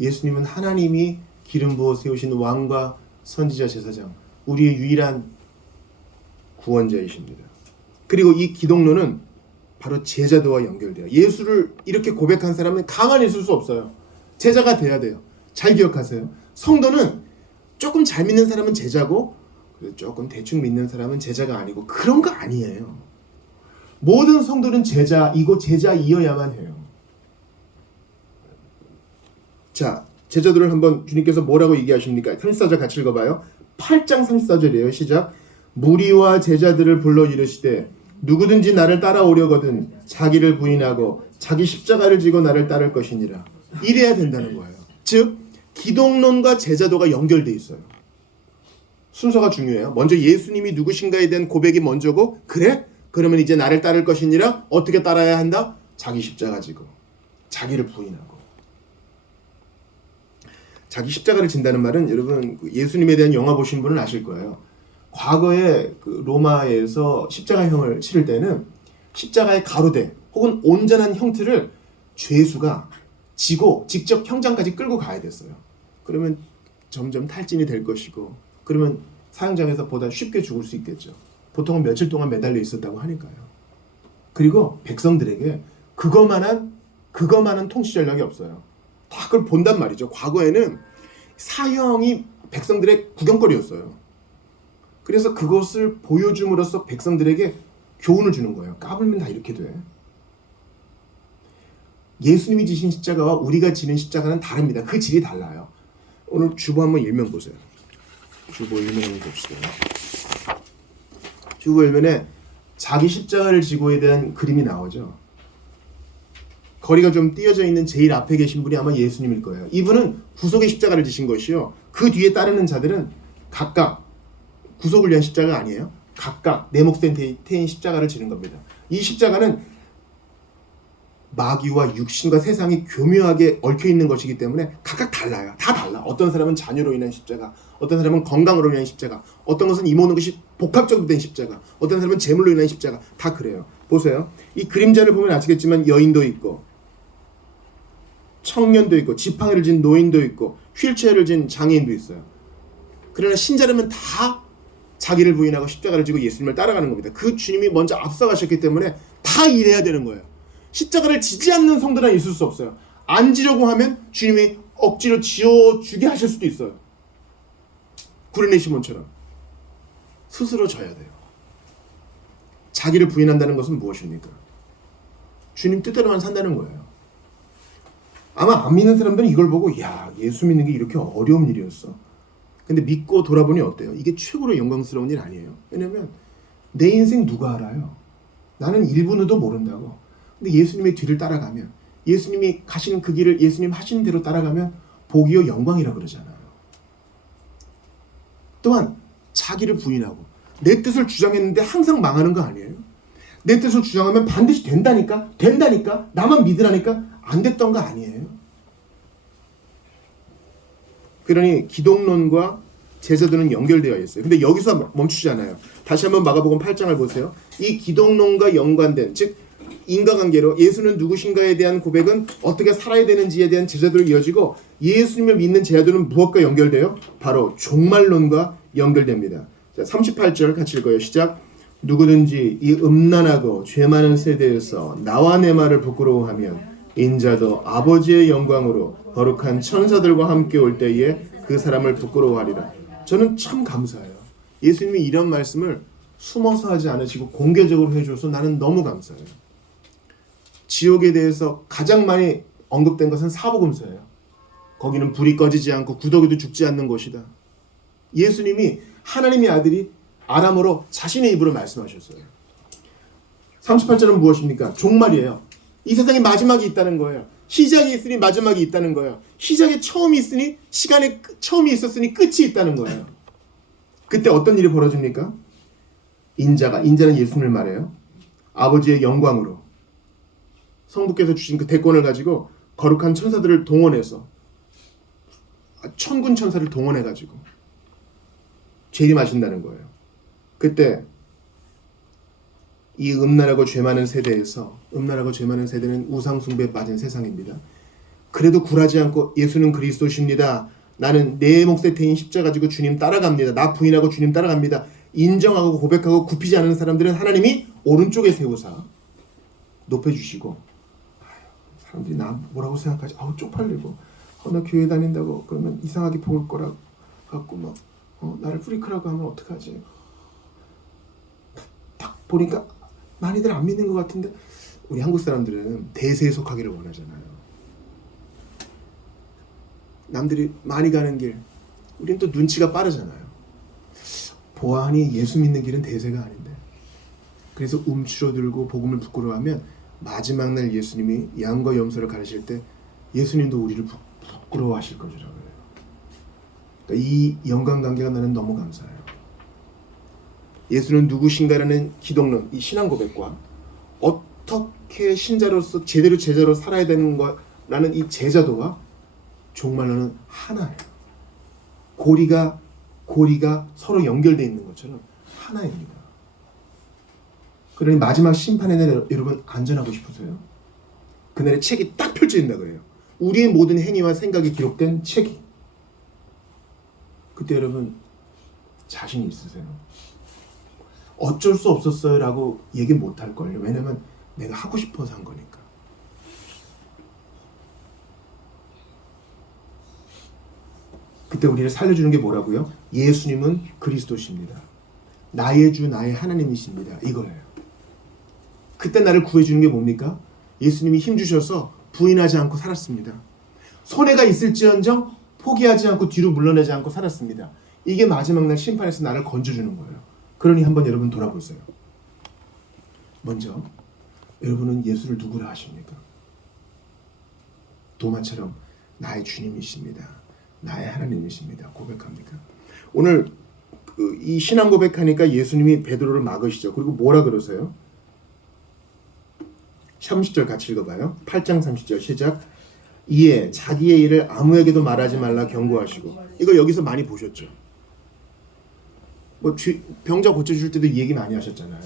예수님은 하나님이 기름 부어 세우신 왕과 선지자 제사장, 우리의 유일한 구원자이십니다. 그리고 이 기독론은 바로 제자도와 연결돼요. 예수를 이렇게 고백한 사람은 가만히 있을 수 없어요. 제자가 돼야 돼요. 잘 기억하세요. 성도는 조금 잘 믿는 사람은 제자고 조금 대충 믿는 사람은 제자가 아니고 그런 거 아니에요. 모든 성도는 제자이고 제자이어야만 해요. 자, 제자들을 한번 주님께서 뭐라고 얘기하십니까? 34절 같이 읽어봐요. 8장 34절이에요. 시작. 무리와 제자들을 불러 이르시되 누구든지 나를 따라오려거든 자기를 부인하고 자기 십자가를 지고 나를 따를 것이니라. 이래야 된다는 거예요. 즉 기독론과 제자도가 연결돼 있어요. 순서가 중요해요. 먼저 예수님이 누구신가에 대한 고백이 먼저고, 그래? 그러면 이제 나를 따를 것이니라. 어떻게 따라야 한다? 자기 십자가 지고 자기를 부인하고. 자기 십자가를 진다는 말은 여러분 예수님에 대한 영화 보신 분은 아실 거예요. 과거에 그 로마에서 십자가형을 치를 때는 십자가의 가로대 혹은 온전한 형틀을 죄수가 지고 직접 형장까지 끌고 가야 됐어요. 그러면 점점 탈진이 될 것이고, 그러면 사형장에서 보다 쉽게 죽을 수 있겠죠. 보통은 며칠 동안 매달려 있었다고 하니까요. 그리고 백성들에게 그거만한 통치 전략이 없어요. 다 그걸 본단 말이죠. 과거에는 사형이 백성들의 구경거리였어요. 그래서 그것을 보여줌으로써 백성들에게 교훈을 주는 거예요. 까불면 다 이렇게 돼. 예수님이 지신 십자가와 우리가 지는 십자가는 다릅니다. 그 질이 달라요. 오늘 주보 한번 일면 보세요. 주보 일면 한번 봅시다. 주보 일면에 자기 십자가를 지고에 대한 그림이 나오죠. 거리가 좀 띄어져 있는 제일 앞에 계신 분이 아마 예수님일 거예요. 이분은 구속의 십자가를 지신 것이요. 그 뒤에 따르는 자들은 각각 구속을 위한 십자가가 아니에요. 각각 내 몫된 태인 십자가를 지는 겁니다. 이 십자가는 마귀와 육신과 세상이 교묘하게 얽혀 있는 것이기 때문에 각각 달라요. 다 달라. 어떤 사람은 자녀로 인한 십자가, 어떤 사람은 건강으로 인한 십자가, 어떤 것은 이 모든 것이 복합적으로 된 십자가, 어떤 사람은 재물로 인한 십자가, 다 그래요. 보세요. 이 그림자를 보면 아시겠지만 여인도 있고 청년도 있고 지팡이를 진 노인도 있고 휠체어를 진 장애인도 있어요. 그러나 신자라면 다 자기를 부인하고 십자가를 지고 예수님을 따라가는 겁니다. 그 주님이 먼저 앞서가셨기 때문에 다 일해야 되는 거예요. 십자가를 지지 않는 성도는 있을 수 없어요. 안 지려고 하면 주님이 억지로 지어주게 하실 수도 있어요. 구레네 시몬처럼 스스로 져야 돼요. 자기를 부인한다는 것은 무엇입니까? 주님 뜻대로만 산다는 거예요. 아마 안 믿는 사람들은 이걸 보고 야, 예수 믿는 게 이렇게 어려운 일이었어. 근데 믿고 돌아보니 어때요? 이게 최고로 영광스러운 일 아니에요. 왜냐면 내 인생 누가 알아요? 나는 1분도 모른다고. 근데 예수님의 뒤를 따라가면, 예수님이 가시는 그 길을 예수님 하시는 대로 따라가면 복이요 영광이라 그러잖아요. 또한 자기를 부인하고 내 뜻을 주장했는데 항상 망하는 거 아니에요? 내 뜻을 주장하면 반드시 된다니까 나만 믿으라니까 안 됐던 거 아니에요? 그러니 기독론과 제자들은 연결되어 있어요. 근데 여기서 멈추잖아요. 다시 한번 마가복음 8장을 보세요. 이 기독론과 연관된, 즉 인과관계로 예수는 누구신가에 대한 고백은 어떻게 살아야 되는지에 대한 제자들로 이어지고, 예수님을 믿는 제자들은 무엇과 연결돼요? 바로 종말론과 연결됩니다. 자, 38절 같이 읽어요. 시작. 누구든지 이 음란하고 죄 많은 세대에서 나와 내 말을 부끄러워하면 인자도 아버지의 영광으로 거룩한 천사들과 함께 올 때에 그 사람을 부끄러워하리라. 저는 참 감사해요. 예수님이 이런 말씀을 숨어서 하지 않으시고 공개적으로 해줘서 나는 너무 감사해요. 지옥에 대해서 가장 많이 언급된 것은 사복음서예요. 거기는 불이 꺼지지 않고 구더기도 죽지 않는 곳이다. 예수님이 하나님의 아들이 아람어로 자신의 입으로 말씀하셨어요. 38절은 무엇입니까? 종말이에요. 이 세상에 마지막이 있다는 거예요. 시작이 있으니 마지막이 있다는 거예요. 시작에 처음이 있으니 시간에 처음이 있었으니 끝이 있다는 거예요. 그때 어떤 일이 벌어집니까? 인자는 예수님을 말해요. 아버지의 영광으로 성부께서 주신 그 대권을 가지고 거룩한 천사들을 동원해서, 천군 천사를 동원해가지고 재림하신다는 거예요. 그때 이 음란하고 죄 많은 세대에서, 음란하고 죄 많은 세대는 우상 숭배에 빠진 세상입니다. 그래도 굴하지 않고 예수는 그리스도십니다. 나는 내 몫의 태인 십자가 가지고 주님 따라갑니다. 나 부인하고 주님 따라갑니다. 인정하고 고백하고 굽히지 않는 사람들은 하나님이 오른쪽에 세우사 높여주시고, 사람들이 나 뭐라고 생각하지? 쪽팔리고, 나 교회 다닌다고 그러면 이상하게 볼 거라 갖고 막 나를 프리크라고 하면 어떡하지? 딱 보니까 많이들 안 믿는 것 같은데, 우리 한국 사람들은 대세에 속하기를 원하잖아요. 남들이 많이 가는 길, 우리는 또 눈치가 빠르잖아요. 보아하니 예수 믿는 길은 대세가 아닌데, 그래서 움츠러들고 복음을 부끄러워하면 마지막 날 예수님이 양과 염소를 가르칠 때 예수님도 우리를 부끄러워하실 것이라고 해요. 그러니까 이 연관관계가 나는 너무 감사해요. 예수는 누구신가라는 기독론, 이 신앙 고백과 어떻게 신자로서 제대로 제자로 살아야 되는 거라는 이 제자도와 종말로는 하나예요. 고리가 서로 연결되어 있는 것처럼 하나입니다. 그러니 마지막 심판의 날 여러분 안전하고 싶으세요? 그날의 책이 딱 펼쳐진다 그래요. 우리의 모든 행위와 생각이 기록된 책이. 그때 여러분 자신이 있으세요? 어쩔 수 없었어요 라고 얘기 못 할걸요. 왜냐면 내가 하고 싶어서 한 거니까. 그때 우리를 살려주는 게 뭐라고요? 예수님은 그리스도십니다. 나의 주 나의 하나님이십니다. 이거예요. 그때 나를 구해주는 게 뭡니까? 예수님이 힘주셔서 부인하지 않고 살았습니다. 손해가 있을지언정 포기하지 않고 뒤로 물러나지 않고 살았습니다. 이게 마지막 날 심판에서 나를 건져주는 거예요. 그러니 한번 여러분 돌아보세요. 먼저 여러분은 예수를 누구라 하십니까? 도마처럼 나의 주님이십니다. 나의 하나님이십니다. 고백합니까? 오늘 이 신앙 고백하니까 예수님이 베드로를 막으시죠. 그리고 뭐라 그러세요? 30절 같이 읽어봐요. 8장 30절 시작. 이에 자기의 일을 아무에게도 말하지 말라 경고하시고. 이거 여기서 많이 보셨죠? 뭐 병자 고쳐줄 때도 이 얘기 많이 하셨잖아요.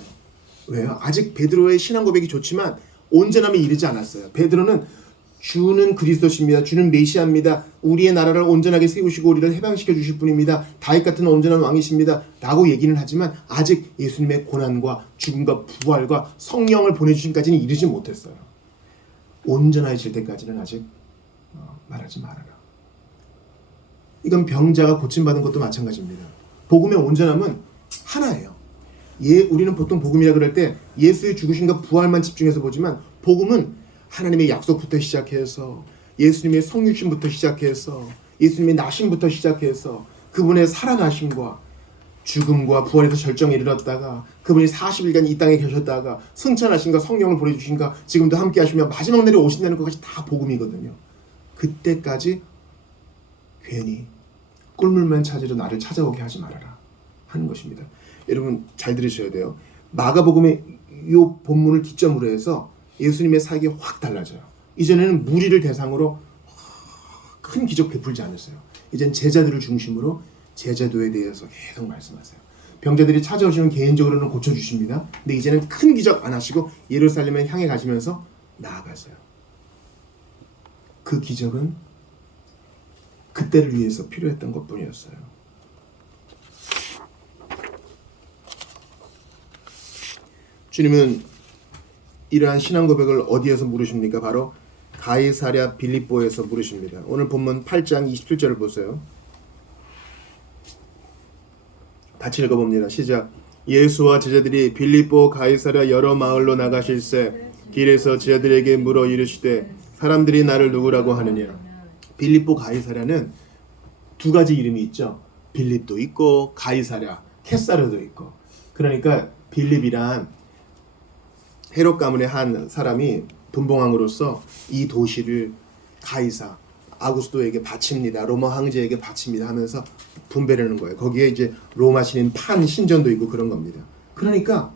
왜요? 아직 베드로의 신앙 고백이 좋지만 온전함에 이르지 않았어요. 베드로는 주는 그리스도십니다. 주는 메시아입니다. 우리의 나라를 온전하게 세우시고 우리를 해방시켜 주실 분입니다. 다윗 같은 온전한 왕이십니다. 라고 얘기는 하지만 아직 예수님의 고난과 죽음과 부활과 성령을 보내주신까지는 이르지 못했어요. 온전해질 때까지는 아직 말하지 말아라. 이건 병자가 고침받은 것도 마찬가지입니다. 복음의 온전함은 하나예요. 우리는 보통 복음이라 그럴 때 예수의 죽으심과 부활만 집중해서 보지만 복음은 하나님의 약속부터 시작해서 예수님의 성육신부터 시작해서 예수님의 나심부터 시작해서 그분의 살아나심과 죽음과 부활에서 절정에 이르렀다가 그분이 40일간 이 땅에 계셨다가 승천하신가 성령을 보내주신가 지금도 함께 하시며 마지막 날에 오신다는 것까지 다 복음이거든요. 그때까지 괜히 꿀물만 찾으러 나를 찾아오게 하지 말아라 하는 것입니다. 여러분 잘 들으셔야 돼요. 마가복음의 이 본문을 기점으로 해서 예수님의 사역이 확 달라져요. 이전에는 무리를 대상으로 큰 기적 베풀지 않았어요. 이젠 제자들을 중심으로 제자도에 대해서 계속 말씀하세요. 병자들이 찾아오시면 개인적으로는 고쳐주십니다. 근데 이제는 큰 기적 안 하시고 예루살렘을 향해 가시면서 나아가세요. 그 기적은 그때를 위해서 필요했던 것뿐이었어요. 주님은 이러한 신앙 고백을 어디에서 물으십니까? 바로 가이사랴 빌립보에서 물으십니다. 오늘 본문 8장 27절을 보세요. 같이 읽어봅니다. 시작. 예수와 제자들이 빌립보 가이사랴 여러 마을로 나가실새 길에서 제자들에게 물어 이르시되 사람들이 나를 누구라고 하느냐. 빌립보 가이사랴는 두 가지 이름이 있죠. 빌립도 있고 가이사랴 캐사르도 있고. 그러니까 빌립이란 헤롯 가문의 한 사람이 분봉왕으로서 이 도시를 가이사 아구스도에게 바칩니다. 로마 황제에게 바칩니다 하면서 분배를 하는 거예요. 거기에 이제 로마 신인 판 신전도 있고 그런 겁니다. 그러니까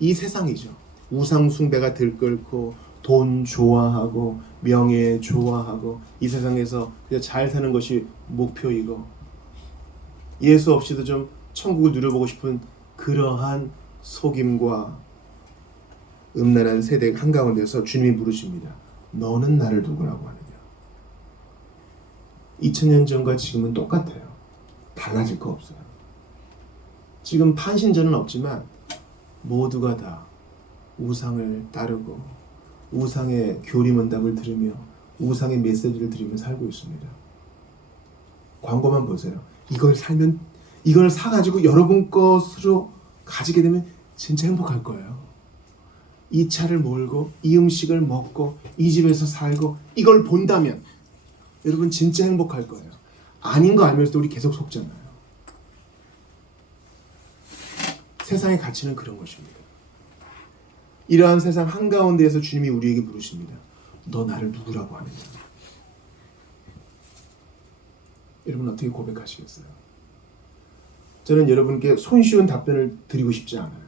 이 세상이죠. 우상 숭배가 들끓고 돈 좋아하고 명예 좋아하고 이 세상에서 그냥 잘 사는 것이 목표이고 예수 없이도 좀 천국을 누려보고 싶은 그러한 속임과 음란한 세대 한가운데서 주님이 물으십니다. 너는 나를 누구라고 하느냐. 2000년 전과 지금은 똑같아요. 달라질 거 없어요. 지금 판신전은 없지만 모두가 다 우상을 따르고 우상의 교리문답을 들으며 우상의 메시지를 들으며 살고 있습니다. 광고만 보세요. 이걸 사가지고 여러분 것으로 가지게 되면 진짜 행복할 거예요. 이 차를 몰고 이 음식을 먹고 이 집에서 살고 이걸 본다면 여러분 진짜 행복할 거예요. 아닌 거 알면서도 우리 계속 속잖아요. 세상의 가치는 그런 것입니다. 이러한 세상 한가운데에서 주님이 우리에게 물으십니다. 너 나를 누구라고 하느냐. 여러분 어떻게 고백하시겠어요? 저는 여러분께 손쉬운 답변을 드리고 싶지 않아요.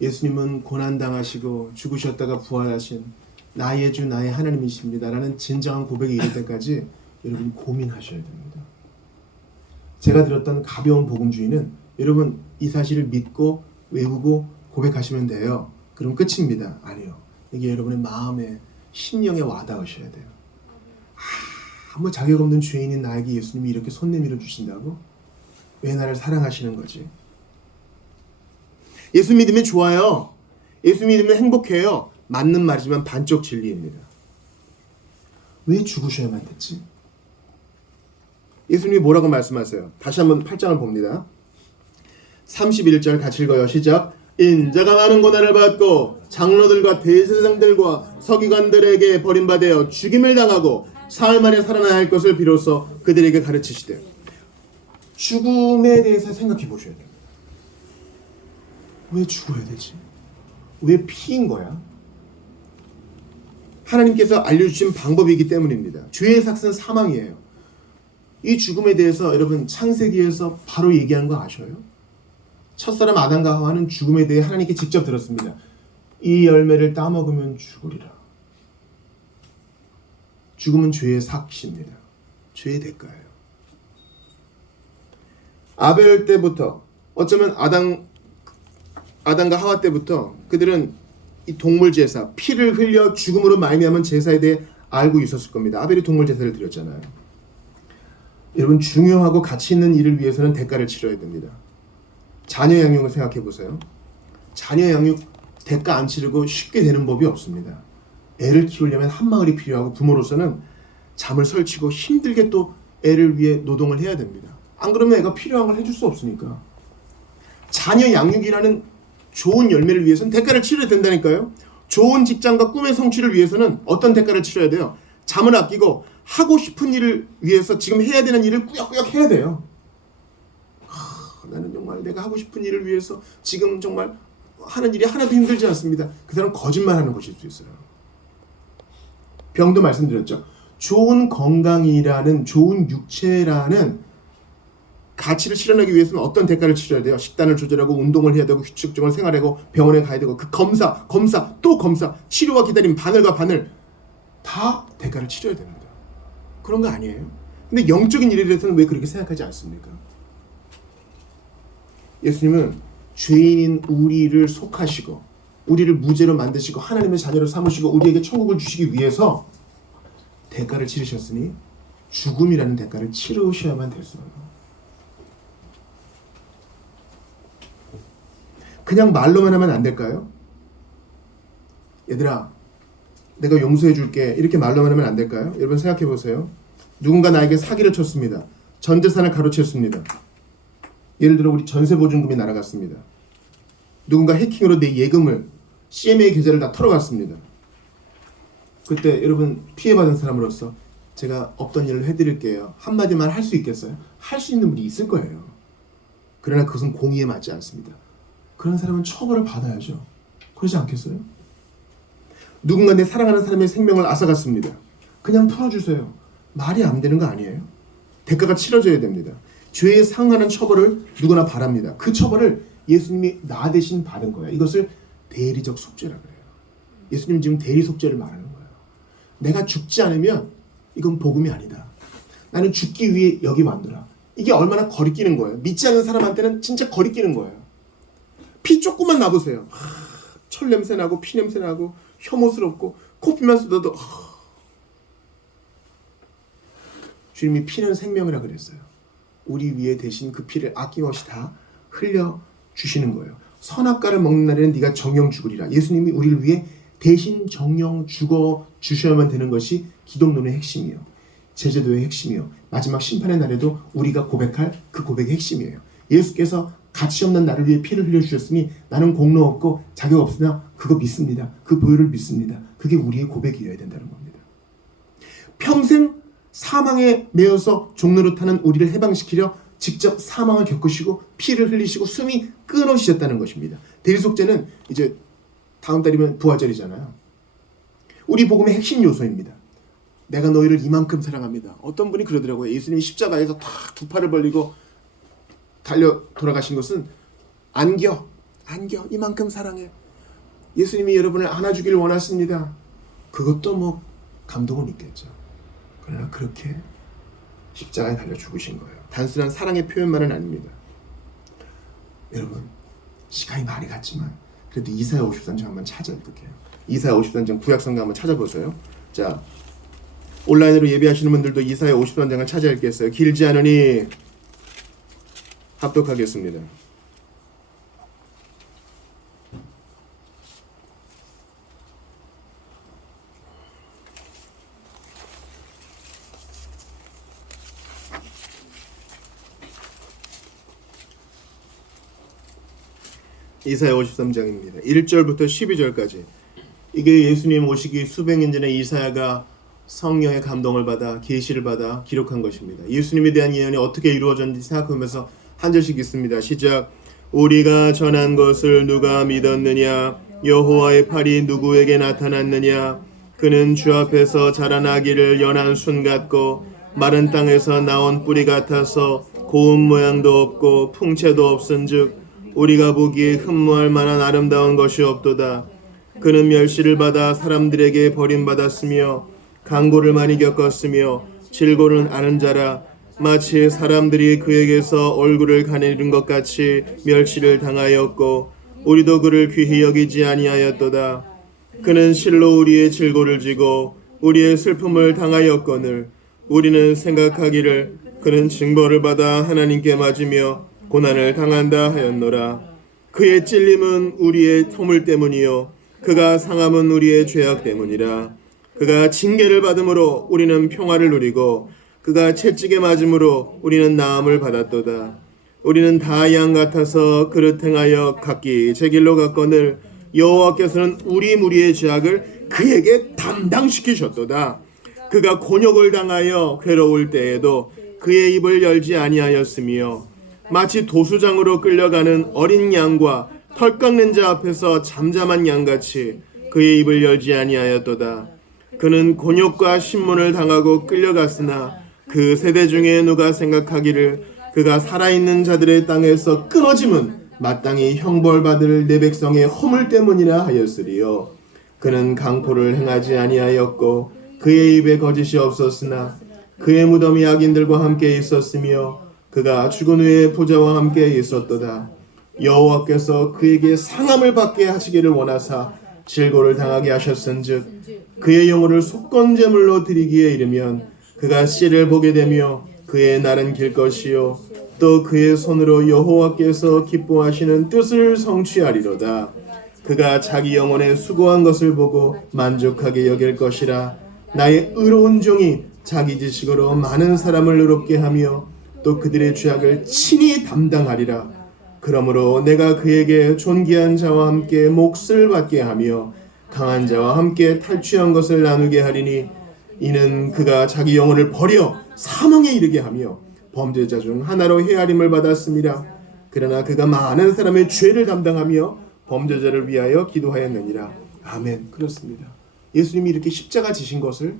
예수님은 고난당하시고 죽으셨다가 부활하신 나의 주 나의 하나님이십니다 라는 진정한 고백에 이를 때까지 여러분이 고민하셔야 됩니다. 제가 들었던 가벼운 복음주의는 여러분 이 사실을 믿고 외우고 고백하시면 돼요. 그럼 끝입니다. 아니요. 이게 여러분의 마음에 심령에 와닿으셔야 돼요. 아무 자격 없는 죄인인 나에게 예수님이 이렇게 손 내밀어 주신다고? 왜 나를 사랑하시는 거지? 예수 믿으면 좋아요. 예수 믿으면 행복해요. 맞는 말이지만 반쪽 진리입니다. 왜 죽으셔야만 됐지? 예수님이 뭐라고 말씀하세요? 다시 한번 8장을 봅니다. 31절 같이 읽어요. 시작. 인자가 많은 고난을 받고 장로들과 대제사장들과 서기관들에게 버림받아 죽임을 당하고 사흘 만에 살아나야 할 것을 비로소 그들에게 가르치시되. 죽음에 대해서 생각해 보셔야 돼요. 왜 죽어야 되지? 왜 피인 거야? 하나님께서 알려주신 방법이기 때문입니다. 죄의 삭은 사망이에요. 이 죽음에 대해서 여러분 창세기에서 바로 얘기하는 거 아셔요? 첫사람 아담과 하와는 죽음에 대해 하나님께 직접 들었습니다. 이 열매를 따먹으면 죽으리라. 죽음은 죄의 삭입니다. 죄의 대가예요. 아벨 때부터 어쩌면 아담과 하와 때부터 그들은 이 동물 제사, 피를 흘려 죽음으로 말미암은 제사에 대해 알고 있었을 겁니다. 아벨이 동물 제사를 드렸잖아요. 여러분 중요하고 가치 있는 일을 위해서는 대가를 치러야 됩니다. 자녀 양육을 생각해 보세요. 자녀 양육 대가 안 치르고 쉽게 되는 법이 없습니다. 애를 키우려면 한마을이 필요하고 부모로서는 잠을 설치고 힘들게 또 애를 위해 노동을 해야 됩니다. 안 그러면 애가 필요한 걸 해줄 수 없으니까. 자녀 양육이라는 좋은 열매를 위해서는 대가를 치러야 된다니까요. 좋은 직장과 꿈의 성취를 위해서는 어떤 대가를 치러야 돼요? 잠을 아끼고 하고 싶은 일을 위해서 지금 해야 되는 일을 꾸역꾸역 해야 돼요. 나는 정말 내가 하고 싶은 일을 위해서 지금 정말 하는 일이 하나도 힘들지 않습니다. 그 사람은 거짓말하는 것일 수 있어요. 병도 말씀드렸죠. 좋은 건강이라는 좋은 육체라는 가치를 실현하기 위해서는 어떤 대가를 치러야 돼요? 식단을 조절하고 운동을 해야 되고 규칙적으로 생활하고 병원에 가야 되고 그 검사 또 검사 치료와 기다림 바늘과 바늘 다 대가를 치러야 됩니다. 그런 거 아니에요? 근데 영적인 일에 대해서는 왜 그렇게 생각하지 않습니까? 예수님은 죄인인 우리를 속하시고 우리를 무죄로 만드시고 하나님의 자녀로 삼으시고 우리에게 천국을 주시기 위해서 대가를 치르셨으니 죽음이라는 대가를 치르셔야만 됐어요. 그냥 말로만 하면 안 될까요? 얘들아 내가 용서해 줄게 이렇게 말로만 하면 안 될까요? 여러분 생각해 보세요. 누군가 나에게 사기를 쳤습니다. 전 재산을 가로챘습니다. 예를 들어 우리 전세보증금이 날아갔습니다. 누군가 해킹으로 내 예금을 CMA 계좌를 다 털어갔습니다. 그때 여러분 피해받은 사람으로서 제가 없던 일을 해드릴게요. 한마디만 할 수 있겠어요? 할 수 있는 분이 있을 거예요. 그러나 그것은 공의에 맞지 않습니다. 그런 사람은 처벌을 받아야죠. 그러지 않겠어요? 누군가 내 사랑하는 사람의 생명을 앗아갔습니다. 그냥 풀어주세요. 말이 안 되는 거 아니에요? 대가가 치러져야 됩니다. 죄에 상하는 처벌을 누구나 바랍니다. 그 처벌을 예수님이 나 대신 받은 거야. 이것을 대리적 속죄라 그래요. 예수님 지금 대리 속죄를 말하는 거예요. 내가 죽지 않으면 이건 복음이 아니다. 나는 죽기 위해 여기 만들어. 이게 얼마나 거리끼는 거예요. 믿지 않는 사람한테는 진짜 거리끼는 거예요. 피 조금만 나보세요. 철 냄새 나고 피 냄새 나고 혐오스럽고 코피만 쏟아도 주님이 피는 생명이라 그랬어요. 우리 위에 대신 그 피를 아낌없이 다 흘려 주시는 거예요. 선악과를 먹는 날에는 네가 정령 죽으리라. 예수님이 우리를 위해 대신 정령 죽어 주셔야만 되는 것이 기독론의 핵심이요. 제재도의 핵심이요. 마지막 심판의 날에도 우리가 고백할 그 고백의 핵심이에요. 예수께서 가치 없는 나를 위해 피를 흘려주셨으니 나는 공로 없고 자격 없으나 그거 믿습니다. 그 보혈을 믿습니다. 그게 우리의 고백이어야 된다는 겁니다. 평생 사망에 매여서 종로로 타는 우리를 해방시키려 직접 사망을 겪으시고 피를 흘리시고 숨이 끊어지셨다는 것입니다. 대리속죄는 이제 다음 달이면 부활절이잖아요. 우리 복음의 핵심 요소입니다. 내가 너희를 이만큼 사랑합니다. 어떤 분이 그러더라고요. 예수님이 십자가에서 탁 두 팔을 벌리고 달려 돌아가신 것은 안겨 이만큼 사랑해. 예수님이 여러분을 안아주길 원하십니다. 그것도 뭐 감동은 있겠죠. 그러나 그렇게 십자가에 달려 죽으신 거예요. 단순한 사랑의 표현만은 아닙니다. 여러분 시간이 많이 갔지만 그래도 이사야 53장 한번 찾아볼게요. 이사야 53장 구약성경 한번 찾아보세요. 자, 온라인으로 예배하시는 분들도 이사야 53장을 찾아 읽겠어요. 길지 않으니 합독하겠습니다. 이사야 53장입니다. 1절부터 12절까지. 이게 예수님 오시기 수백 년 전에 이사야가 성령의 감동을 받아 계시를 받아 기록한 것입니다. 예수님에 대한 예언이 어떻게 이루어졌는지 생각하면서 한 절씩 읽습니다. 시작. 우리가 전한 것을 누가 믿었느냐? 여호와의 팔이 누구에게 나타났느냐? 그는 주 앞에서 자라나기를 연한 순 같고 마른 땅에서 나온 뿌리 같아서 고운 모양도 없고 풍채도 없은즉 우리가 보기에 흠모할 만한 아름다운 것이 없도다. 그는 멸시를 받아 사람들에게 버림받았으며 강고를 많이 겪었으며 질고를 아는 자라. 마치 사람들이 그에게서 얼굴을 가리는 것 같이 멸시를 당하였고 우리도 그를 귀히 여기지 아니하였도다. 그는 실로 우리의 질고를 지고 우리의 슬픔을 당하였거늘 우리는 생각하기를 그는 징벌을 받아 하나님께 맞으며 고난을 당한다 하였노라. 그의 찔림은 우리의 허물 때문이요 그가 상함은 우리의 죄악 때문이라. 그가 징계를 받음으로 우리는 평화를 누리고 그가 채찍에 맞음으로 우리는 나음을 받았도다. 우리는 다 양 같아서 그릇 행하여 각기 제 길로 갔거늘 여호와께서는 우리 무리의 죄악을 그에게 담당시키셨도다. 그가 곤욕을 당하여 괴로울 때에도 그의 입을 열지 아니하였으며 마치 도수장으로 끌려가는 어린 양과 털 깎는 자 앞에서 잠잠한 양같이 그의 입을 열지 아니하였도다. 그는 곤욕과 신문을 당하고 끌려갔으나 그 세대 중에 누가 생각하기를 그가 살아있는 자들의 땅에서 끊어짐은 마땅히 형벌받을 내 백성의 허물 때문이라 하였으리요. 그는 강포를 행하지 아니하였고 그의 입에 거짓이 없었으나 그의 무덤이 악인들과 함께 있었으며 그가 죽은 후에 부자와 함께 있었도다. 여호와께서 그에게 상함을 받게 하시기를 원하사 질고를 당하게 하셨은즉 그의 영혼을 속건제물로 드리기에 이르면 그가 씨를 보게 되며 그의 날은 길 것이요 또 그의 손으로 여호와께서 기뻐하시는 뜻을 성취하리로다. 그가 자기 영혼에 수고한 것을 보고 만족하게 여길 것이라. 나의 의로운 종이 자기 지식으로 많은 사람을 의롭게 하며 또 그들의 죄악을 친히 담당하리라. 그러므로 내가 그에게 존귀한 자와 함께 몫을 받게 하며 강한 자와 함께 탈취한 것을 나누게 하리니 이는 그가 자기 영혼을 버려 사망에 이르게 하며 범죄자 중 하나로 헤아림을 받았습니다. 그러나 그가 많은 사람의 죄를 담당하며 범죄자를 위하여 기도하였느니라. 아멘. 그렇습니다. 예수님이 이렇게 십자가 지신 것을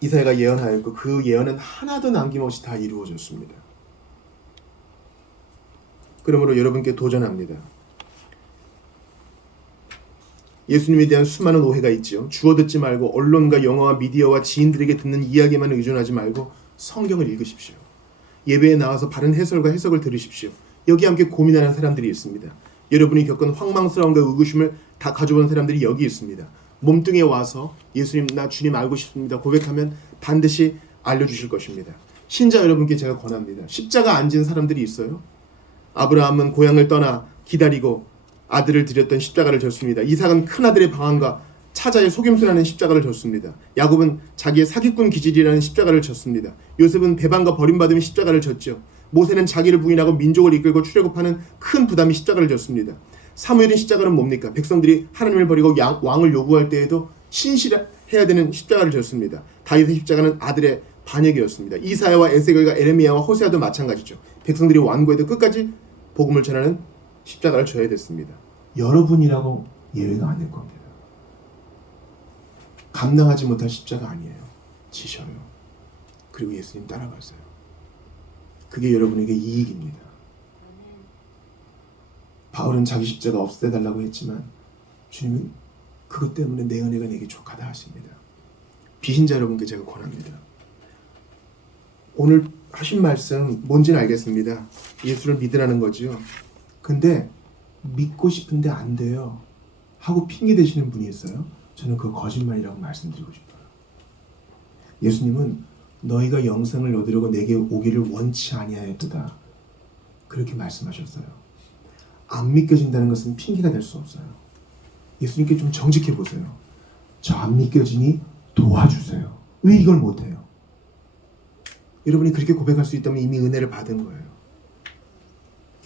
이사야가 예언하였고 그 예언은 하나도 남김없이 다 이루어졌습니다. 그러므로 여러분께 도전합니다. 예수님에 대한 수많은 오해가 있죠. 주워 듣지 말고 언론과 영화와 미디어와 지인들에게 듣는 이야기만 의존하지 말고 성경을 읽으십시오. 예배에 나와서 바른 해설과 해석을 들으십시오. 여기 함께 고민하는 사람들이 있습니다. 여러분이 겪은 황망스러움과 의구심을 다 가져본 사람들이 여기 있습니다. 몸뚱이에 와서 예수님 나 주님 알고 싶습니다 고백하면 반드시 알려주실 것입니다. 신자 여러분께 제가 권합니다. 십자가 안 진 사람들이 있어요. 아브라함은 고향을 떠나 기다리고 아들을 드렸던 십자가를 졌습니다. 이삭은 큰아들의 방황과 차자의 속임수라는 십자가를 졌습니다. 야곱은 자기의 사기꾼 기질이라는 십자가를 졌습니다. 요셉은 배반과 버림받음의 십자가를 졌죠. 모세는 자기를 부인하고 민족을 이끌고 출애굽하는 큰 부담이 십자가를 졌습니다. 사무엘의 십자가는 뭡니까? 백성들이 하나님을 버리고 왕을 요구할 때에도 신실해야 되는 십자가를 졌습니다. 다윗의 십자가는 아들의 반역이었습니다. 이사야와 에스겔과 에레미야와 호세아도 마찬가지죠. 백성들이 완고해도 끝까지 복음을 전하는 십자가를 져야 됐습니다. 여러분이라고 예외가 아닐 겁니다. 감당하지 못할 십자가 아니에요. 지셔요. 그리고 예수님 따라가세요. 그게 여러분에게 이익입니다. 바울은 자기 십자가 없애달라고 했지만 주님은 그것 때문에 내 은혜가 내게 족하다 하십니다. 비신자 여러분께 제가 권합니다. 오늘 하신 말씀 뭔지는 알겠습니다. 예수를 믿으라는 거죠. 근데 믿고 싶은데 안 돼요 하고 핑계 대시는 분이 있어요. 저는 그거 거짓말이라고 말씀드리고 싶어요. 예수님은 너희가 영생을 얻으려고 내게 오기를 원치 아니하였도다 그렇게 말씀하셨어요. 안 믿겨진다는 것은 핑계가 될 수 없어요. 예수님께 좀 정직해 보세요. 저 안 믿겨지니 도와주세요. 왜 이걸 못해요? 여러분이 그렇게 고백할 수 있다면 이미 은혜를 받은 거예요.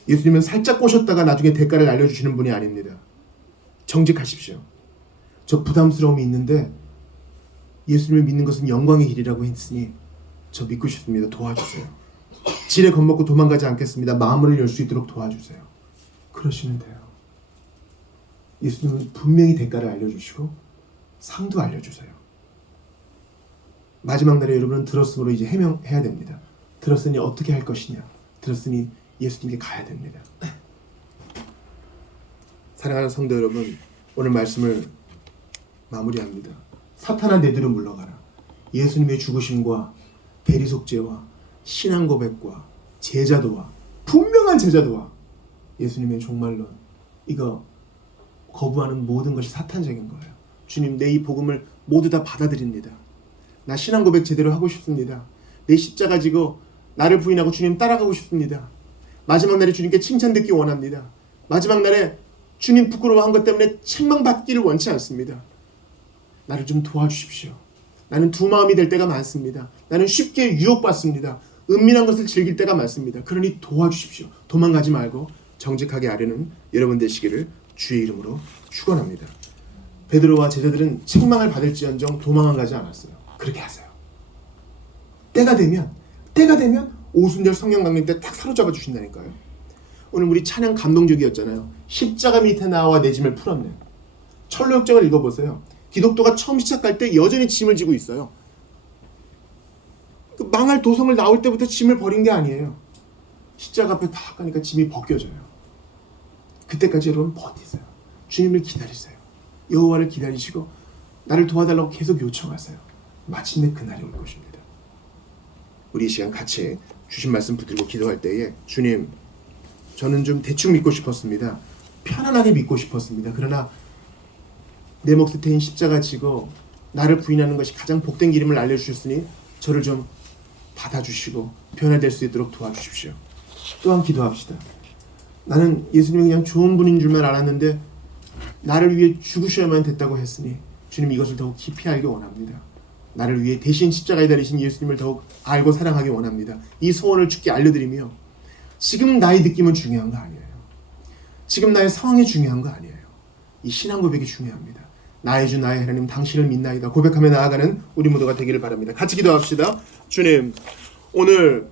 예수님은 살짝 꼬셨다가 나중에 대가를 알려주시는 분이 아닙니다. 정직하십시오. 저 부담스러움이 있는데 예수님을 믿는 것은 영광의 길이라고 했으니 저 믿고 싶습니다. 도와주세요. 지레 겁먹고 도망가지 않겠습니다. 마음을 열 수 있도록 도와주세요. 그러시면 돼요. 예수님은 분명히 대가를 알려주시고 상도 알려주세요. 마지막 날에 여러분은 들었으므로 이제 해명해야 됩니다. 들었으니 어떻게 할 것이냐. 들었으니 예수님께 가야 됩니다. 사랑하는 성도 여러분, 오늘 말씀을 마무리합니다. 사탄아 내들은 물러가라. 예수님의 죽으심과 대리속죄와 신앙 고백과 제자도와 분명한 제자도와 예수님의 종말론, 이거 거부하는 모든 것이 사탄적인 거예요. 주님, 내 이 복음을 모두 다 받아들입니다. 나 신앙 고백 제대로 하고 싶습니다. 내 십자가 지고 나를 부인하고 주님 따라가고 싶습니다. 마지막 날에 주님께 칭찬 듣기 원합니다. 마지막 날에 주님 부끄러워한 것 때문에 책망받기를 원치 않습니다. 나를 좀 도와주십시오. 나는 두 마음이 될 때가 많습니다. 나는 쉽게 유혹받습니다. 은밀한 것을 즐길 때가 많습니다. 그러니 도와주십시오. 도망가지 말고 정직하게 아뢰는 여러분 되시기를 주의 이름으로 축원합니다. 베드로와 제자들은 책망을 받을지언정 도망은 가지 않았어요. 그렇게 하세요. 때가 되면 오순절 성령 강림 때 딱 사로잡아 주신다니까요. 오늘 우리 찬양 감동적이었잖아요. 십자가 밑에 나와 내 짐을 풀었네. 철로역정을 읽어보세요. 기독교가 처음 시작할 때 여전히 짐을 지고 있어요. 그 망할 도성을 나올 때부터 짐을 버린 게 아니에요. 십자가 앞에 딱 가니까 짐이 벗겨져요. 그때까지 여러분 버티세요. 주님을 기다리세요. 여호와를 기다리시고 나를 도와달라고 계속 요청하세요. 마침내 그날이 올 것입니다. 우리 이 시간 같이 주신 말씀 붙들고 기도할 때에 주님, 저는 좀 대충 믿고 싶었습니다. 편안하게 믿고 싶었습니다. 그러나 내 몫을 태인 십자가 지고 나를 부인하는 것이 가장 복된 길임을 알려주셨으니 저를 좀 받아주시고 변화될 수 있도록 도와주십시오. 또한 기도합시다. 나는 예수님이 그냥 좋은 분인 줄만 알았는데 나를 위해 죽으셔야만 됐다고 했으니 주님, 이것을 더욱 깊이 알기 원합니다. 나를 위해 대신 십자가에 달리신 예수님을 더욱 알고 사랑하기 원합니다. 이 소원을 주께 알려드리며 지금 나의 느낌은 중요한 거 아니에요. 지금 나의 상황이 중요한 거 아니에요. 이 신앙 고백이 중요합니다. 나의 주 나의 하나님 당신을 믿나이다 고백하며 나아가는 우리 모두가 되기를 바랍니다. 같이 기도합시다. 주님, 오늘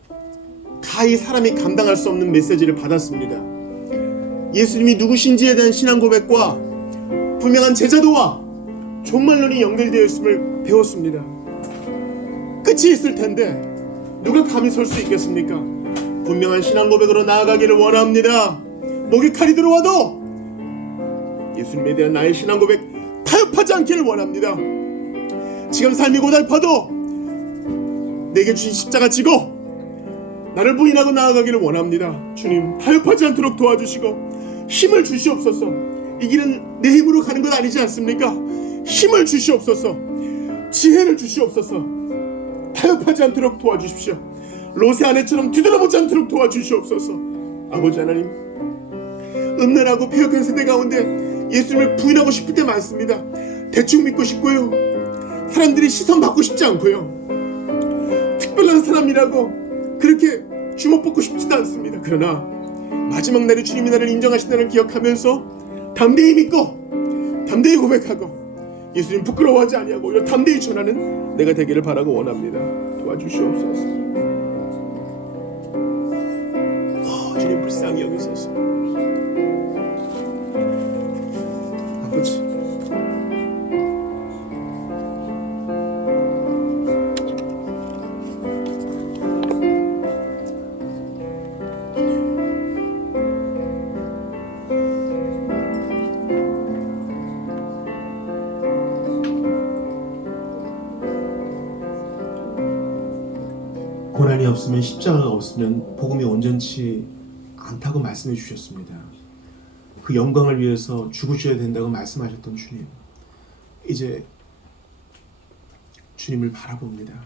가히 사람이 감당할 수 없는 메시지를 받았습니다. 예수님이 누구신지에 대한 신앙 고백과 분명한 제자도와 종말론이 연결되어 있음을 배웠습니다. 끝이 있을 텐데 누가 감히 설 수 있겠습니까? 분명한 신앙 고백으로 나아가기를 원합니다. 목에 칼이 들어와도 예수님에 대한 나의 신앙 고백 타협하지 않기를 원합니다. 지금 삶이 고달파도 내게 주신 십자가 지고 나를 부인하고 나아가기를 원합니다. 주님, 타협하지 않도록 도와주시고 힘을 주시옵소서. 이 길은 내 힘으로 가는 건 아니지 않습니까? 힘을 주시옵소서. 지혜를 주시옵소서. 타협하지 않도록 도와주십시오. 롯의 아내처럼 뒤돌아보지 않도록 도와주시옵소서. 아버지 하나님, 음란하고 폐역한 세대 가운데 예수님을 부인하고 싶을 때 많습니다. 대충 믿고 싶고요. 사람들이 시선 받고 싶지 않고요. 특별한 사람이라고 그렇게 주목받고 싶지도 않습니다. 그러나 마지막 날에 주님이 나를 인정하신다는 기억하면서 담대히 믿고 담대히 고백하고 예수님 부끄러워하지 아니하고 오히려 담대히 전하는 내가 되기를 바라고 원합니다. 도와주시옵소서. 주님 불쌍히 여기소서. 아버지, 고난이 없으면 십자가가 없으면 복음이 온전치 않다고 말씀해 주셨습니다. 그 영광을 위해서 죽으셔야 된다고 말씀하셨던 주님, 이제 주님을 바라봅니다.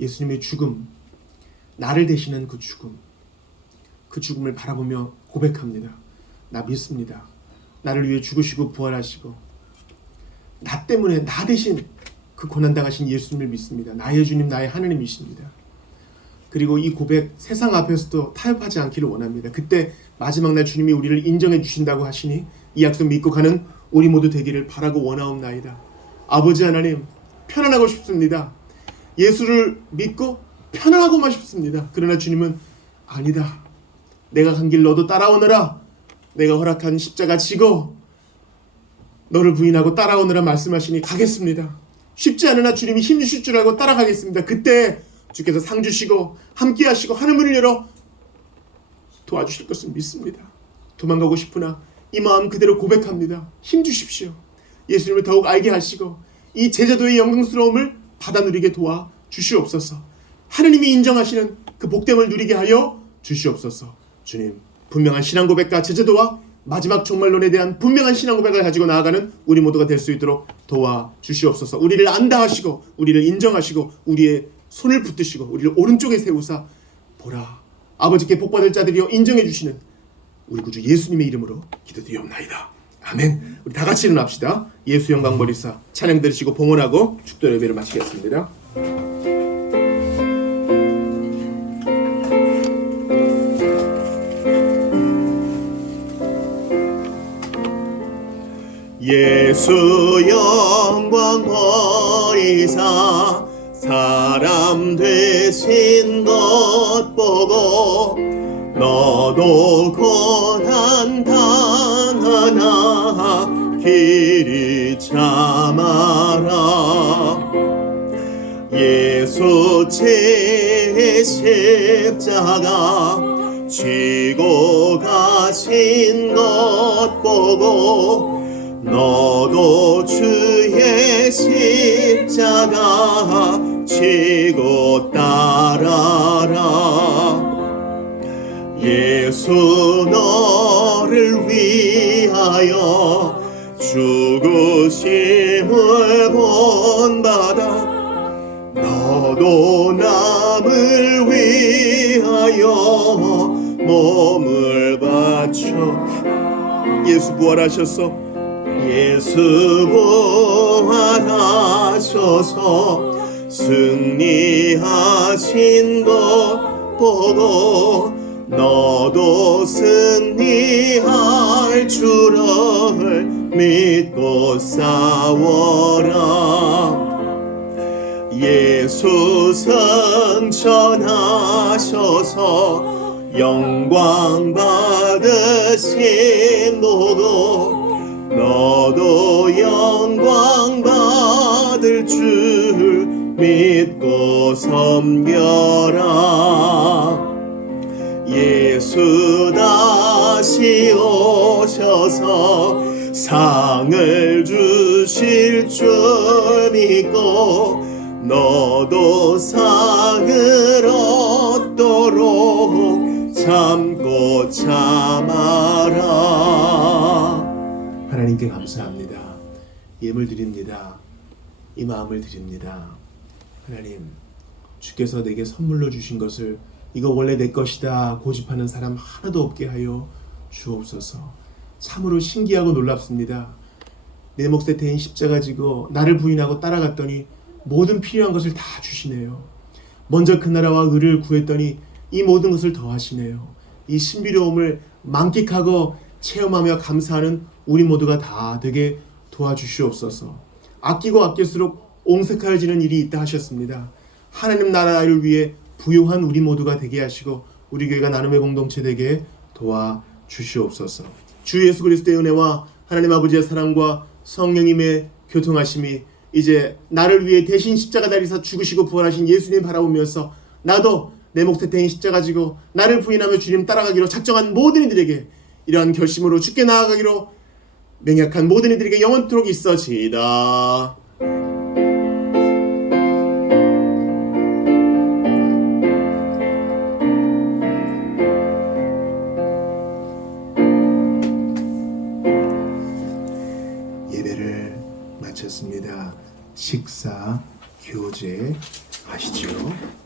예수님의 죽음, 나를 대신한 그 죽음을 바라보며 고백합니다. 나 믿습니다. 나를 위해 죽으시고 부활하시고 나 때문에 나 대신 그 고난당하신 예수님을 믿습니다. 나의 주님, 나의 하나님이십니다. 그리고 이 고백 세상 앞에서도 타협하지 않기를 원합니다. 그때 마지막 날 주님이 우리를 인정해 주신다고 하시니 이 약속 믿고 가는 우리 모두 되기를 바라고 원하옵나이다. 아버지 하나님, 편안하고 싶습니다. 예수를 믿고 편안하고만 싶습니다. 그러나 주님은 아니다. 내가 간 길 너도 따라오너라. 내가 허락한 십자가 지고 너를 부인하고 따라오느라 말씀하시니 가겠습니다. 쉽지 않으나 주님이 힘주실 줄 알고 따라가겠습니다. 그때 주께서 상 주시고 함께 하시고 하늘문을 열어 도와주실 것을 믿습니다. 도망가고 싶으나 이 마음 그대로 고백합니다. 힘 주십시오. 예수님을 더욱 알게 하시고 이 제자도의 영광스러움을 받아 누리게 도와 주시옵소서. 하느님이 인정하시는 그 복됨을 누리게 하여 주시옵소서. 주님, 분명한 신앙 고백과 제자도와 마지막 종말론에 대한 분명한 신앙 고백을 가지고 나아가는 우리 모두가 될 수 있도록 도와 주시옵소서. 우리를 안다 하시고 우리를 인정하시고 우리의 손을 붙드시고 우리를 오른쪽에 세우사 보라, 아버지께 복받을 자들이여 인정해 주시는 우리 구주 예수님의 이름으로 기도드리옵나이다. 아멘. 우리 다 같이 일어납시다. 예수 영광 버리사 찬양 들으시고 봉헌하고 축도 예배를 마치겠습니다. 예수 영광 버리사 사람 되신 것 보고 너도 고난 당하나 길이 참아라. 예수 제 십자가 지고 가신 것 보고 너도 주의 십자가 지고 따라라. 예수 너를 위하여 죽으심을 본받아 너도 남을 위하여 몸을 바쳐. 예수 부활하셨어. 예수 부활하셔서 승리하신 것 보고 너도 승리할 줄을 믿고 싸워라. 예수 승천하셔서 영광 받으신 보고 너도 영광 받을 줄 믿고 섬겨라. 예수 다시 오셔서 상을 주실 줄 믿고 너도 상을 얻도록 참고 참아라. 하나님께 감사합니다. 예물 드립니다. 이 마음을 드립니다. 하나님, 주께서 내게 선물로 주신 것을 이거 원래 내 것이다 고집하는 사람 하나도 없게 하여 주옵소서. 참으로 신기하고 놀랍습니다. 내 몫에 대인 십자가 지고 나를 부인하고 따라갔더니 모든 필요한 것을 다 주시네요. 먼저 그 나라와 의를 구했더니 이 모든 것을 더하시네요. 이 신비로움을 만끽하고 체험하며 감사하는 우리 모두가 다 되게 도와주시옵소서. 아끼고 아낄수록 옹색하여지는 일이 있다 하셨습니다. 하나님 나라를 위해 부요한 우리 모두가 되게 하시고 우리 교회가 나눔의 공동체 되게 도와주시옵소서. 주 예수 그리스도의 은혜와 하나님 아버지의 사랑과 성령님의 교통하심이 이제 나를 위해 대신 십자가 달리사 죽으시고 부활하신 예수님 바라보면서 나도 내 몫에 대인 십자가 지고 나를 부인하며 주님 따라가기로 작정한 모든 이들에게 이러한 결심으로 주께 나아가기로 맹약한 모든 이들에게 영원토록 있어지이다. 예배를 마쳤습니다. 식사 교제 하시지요.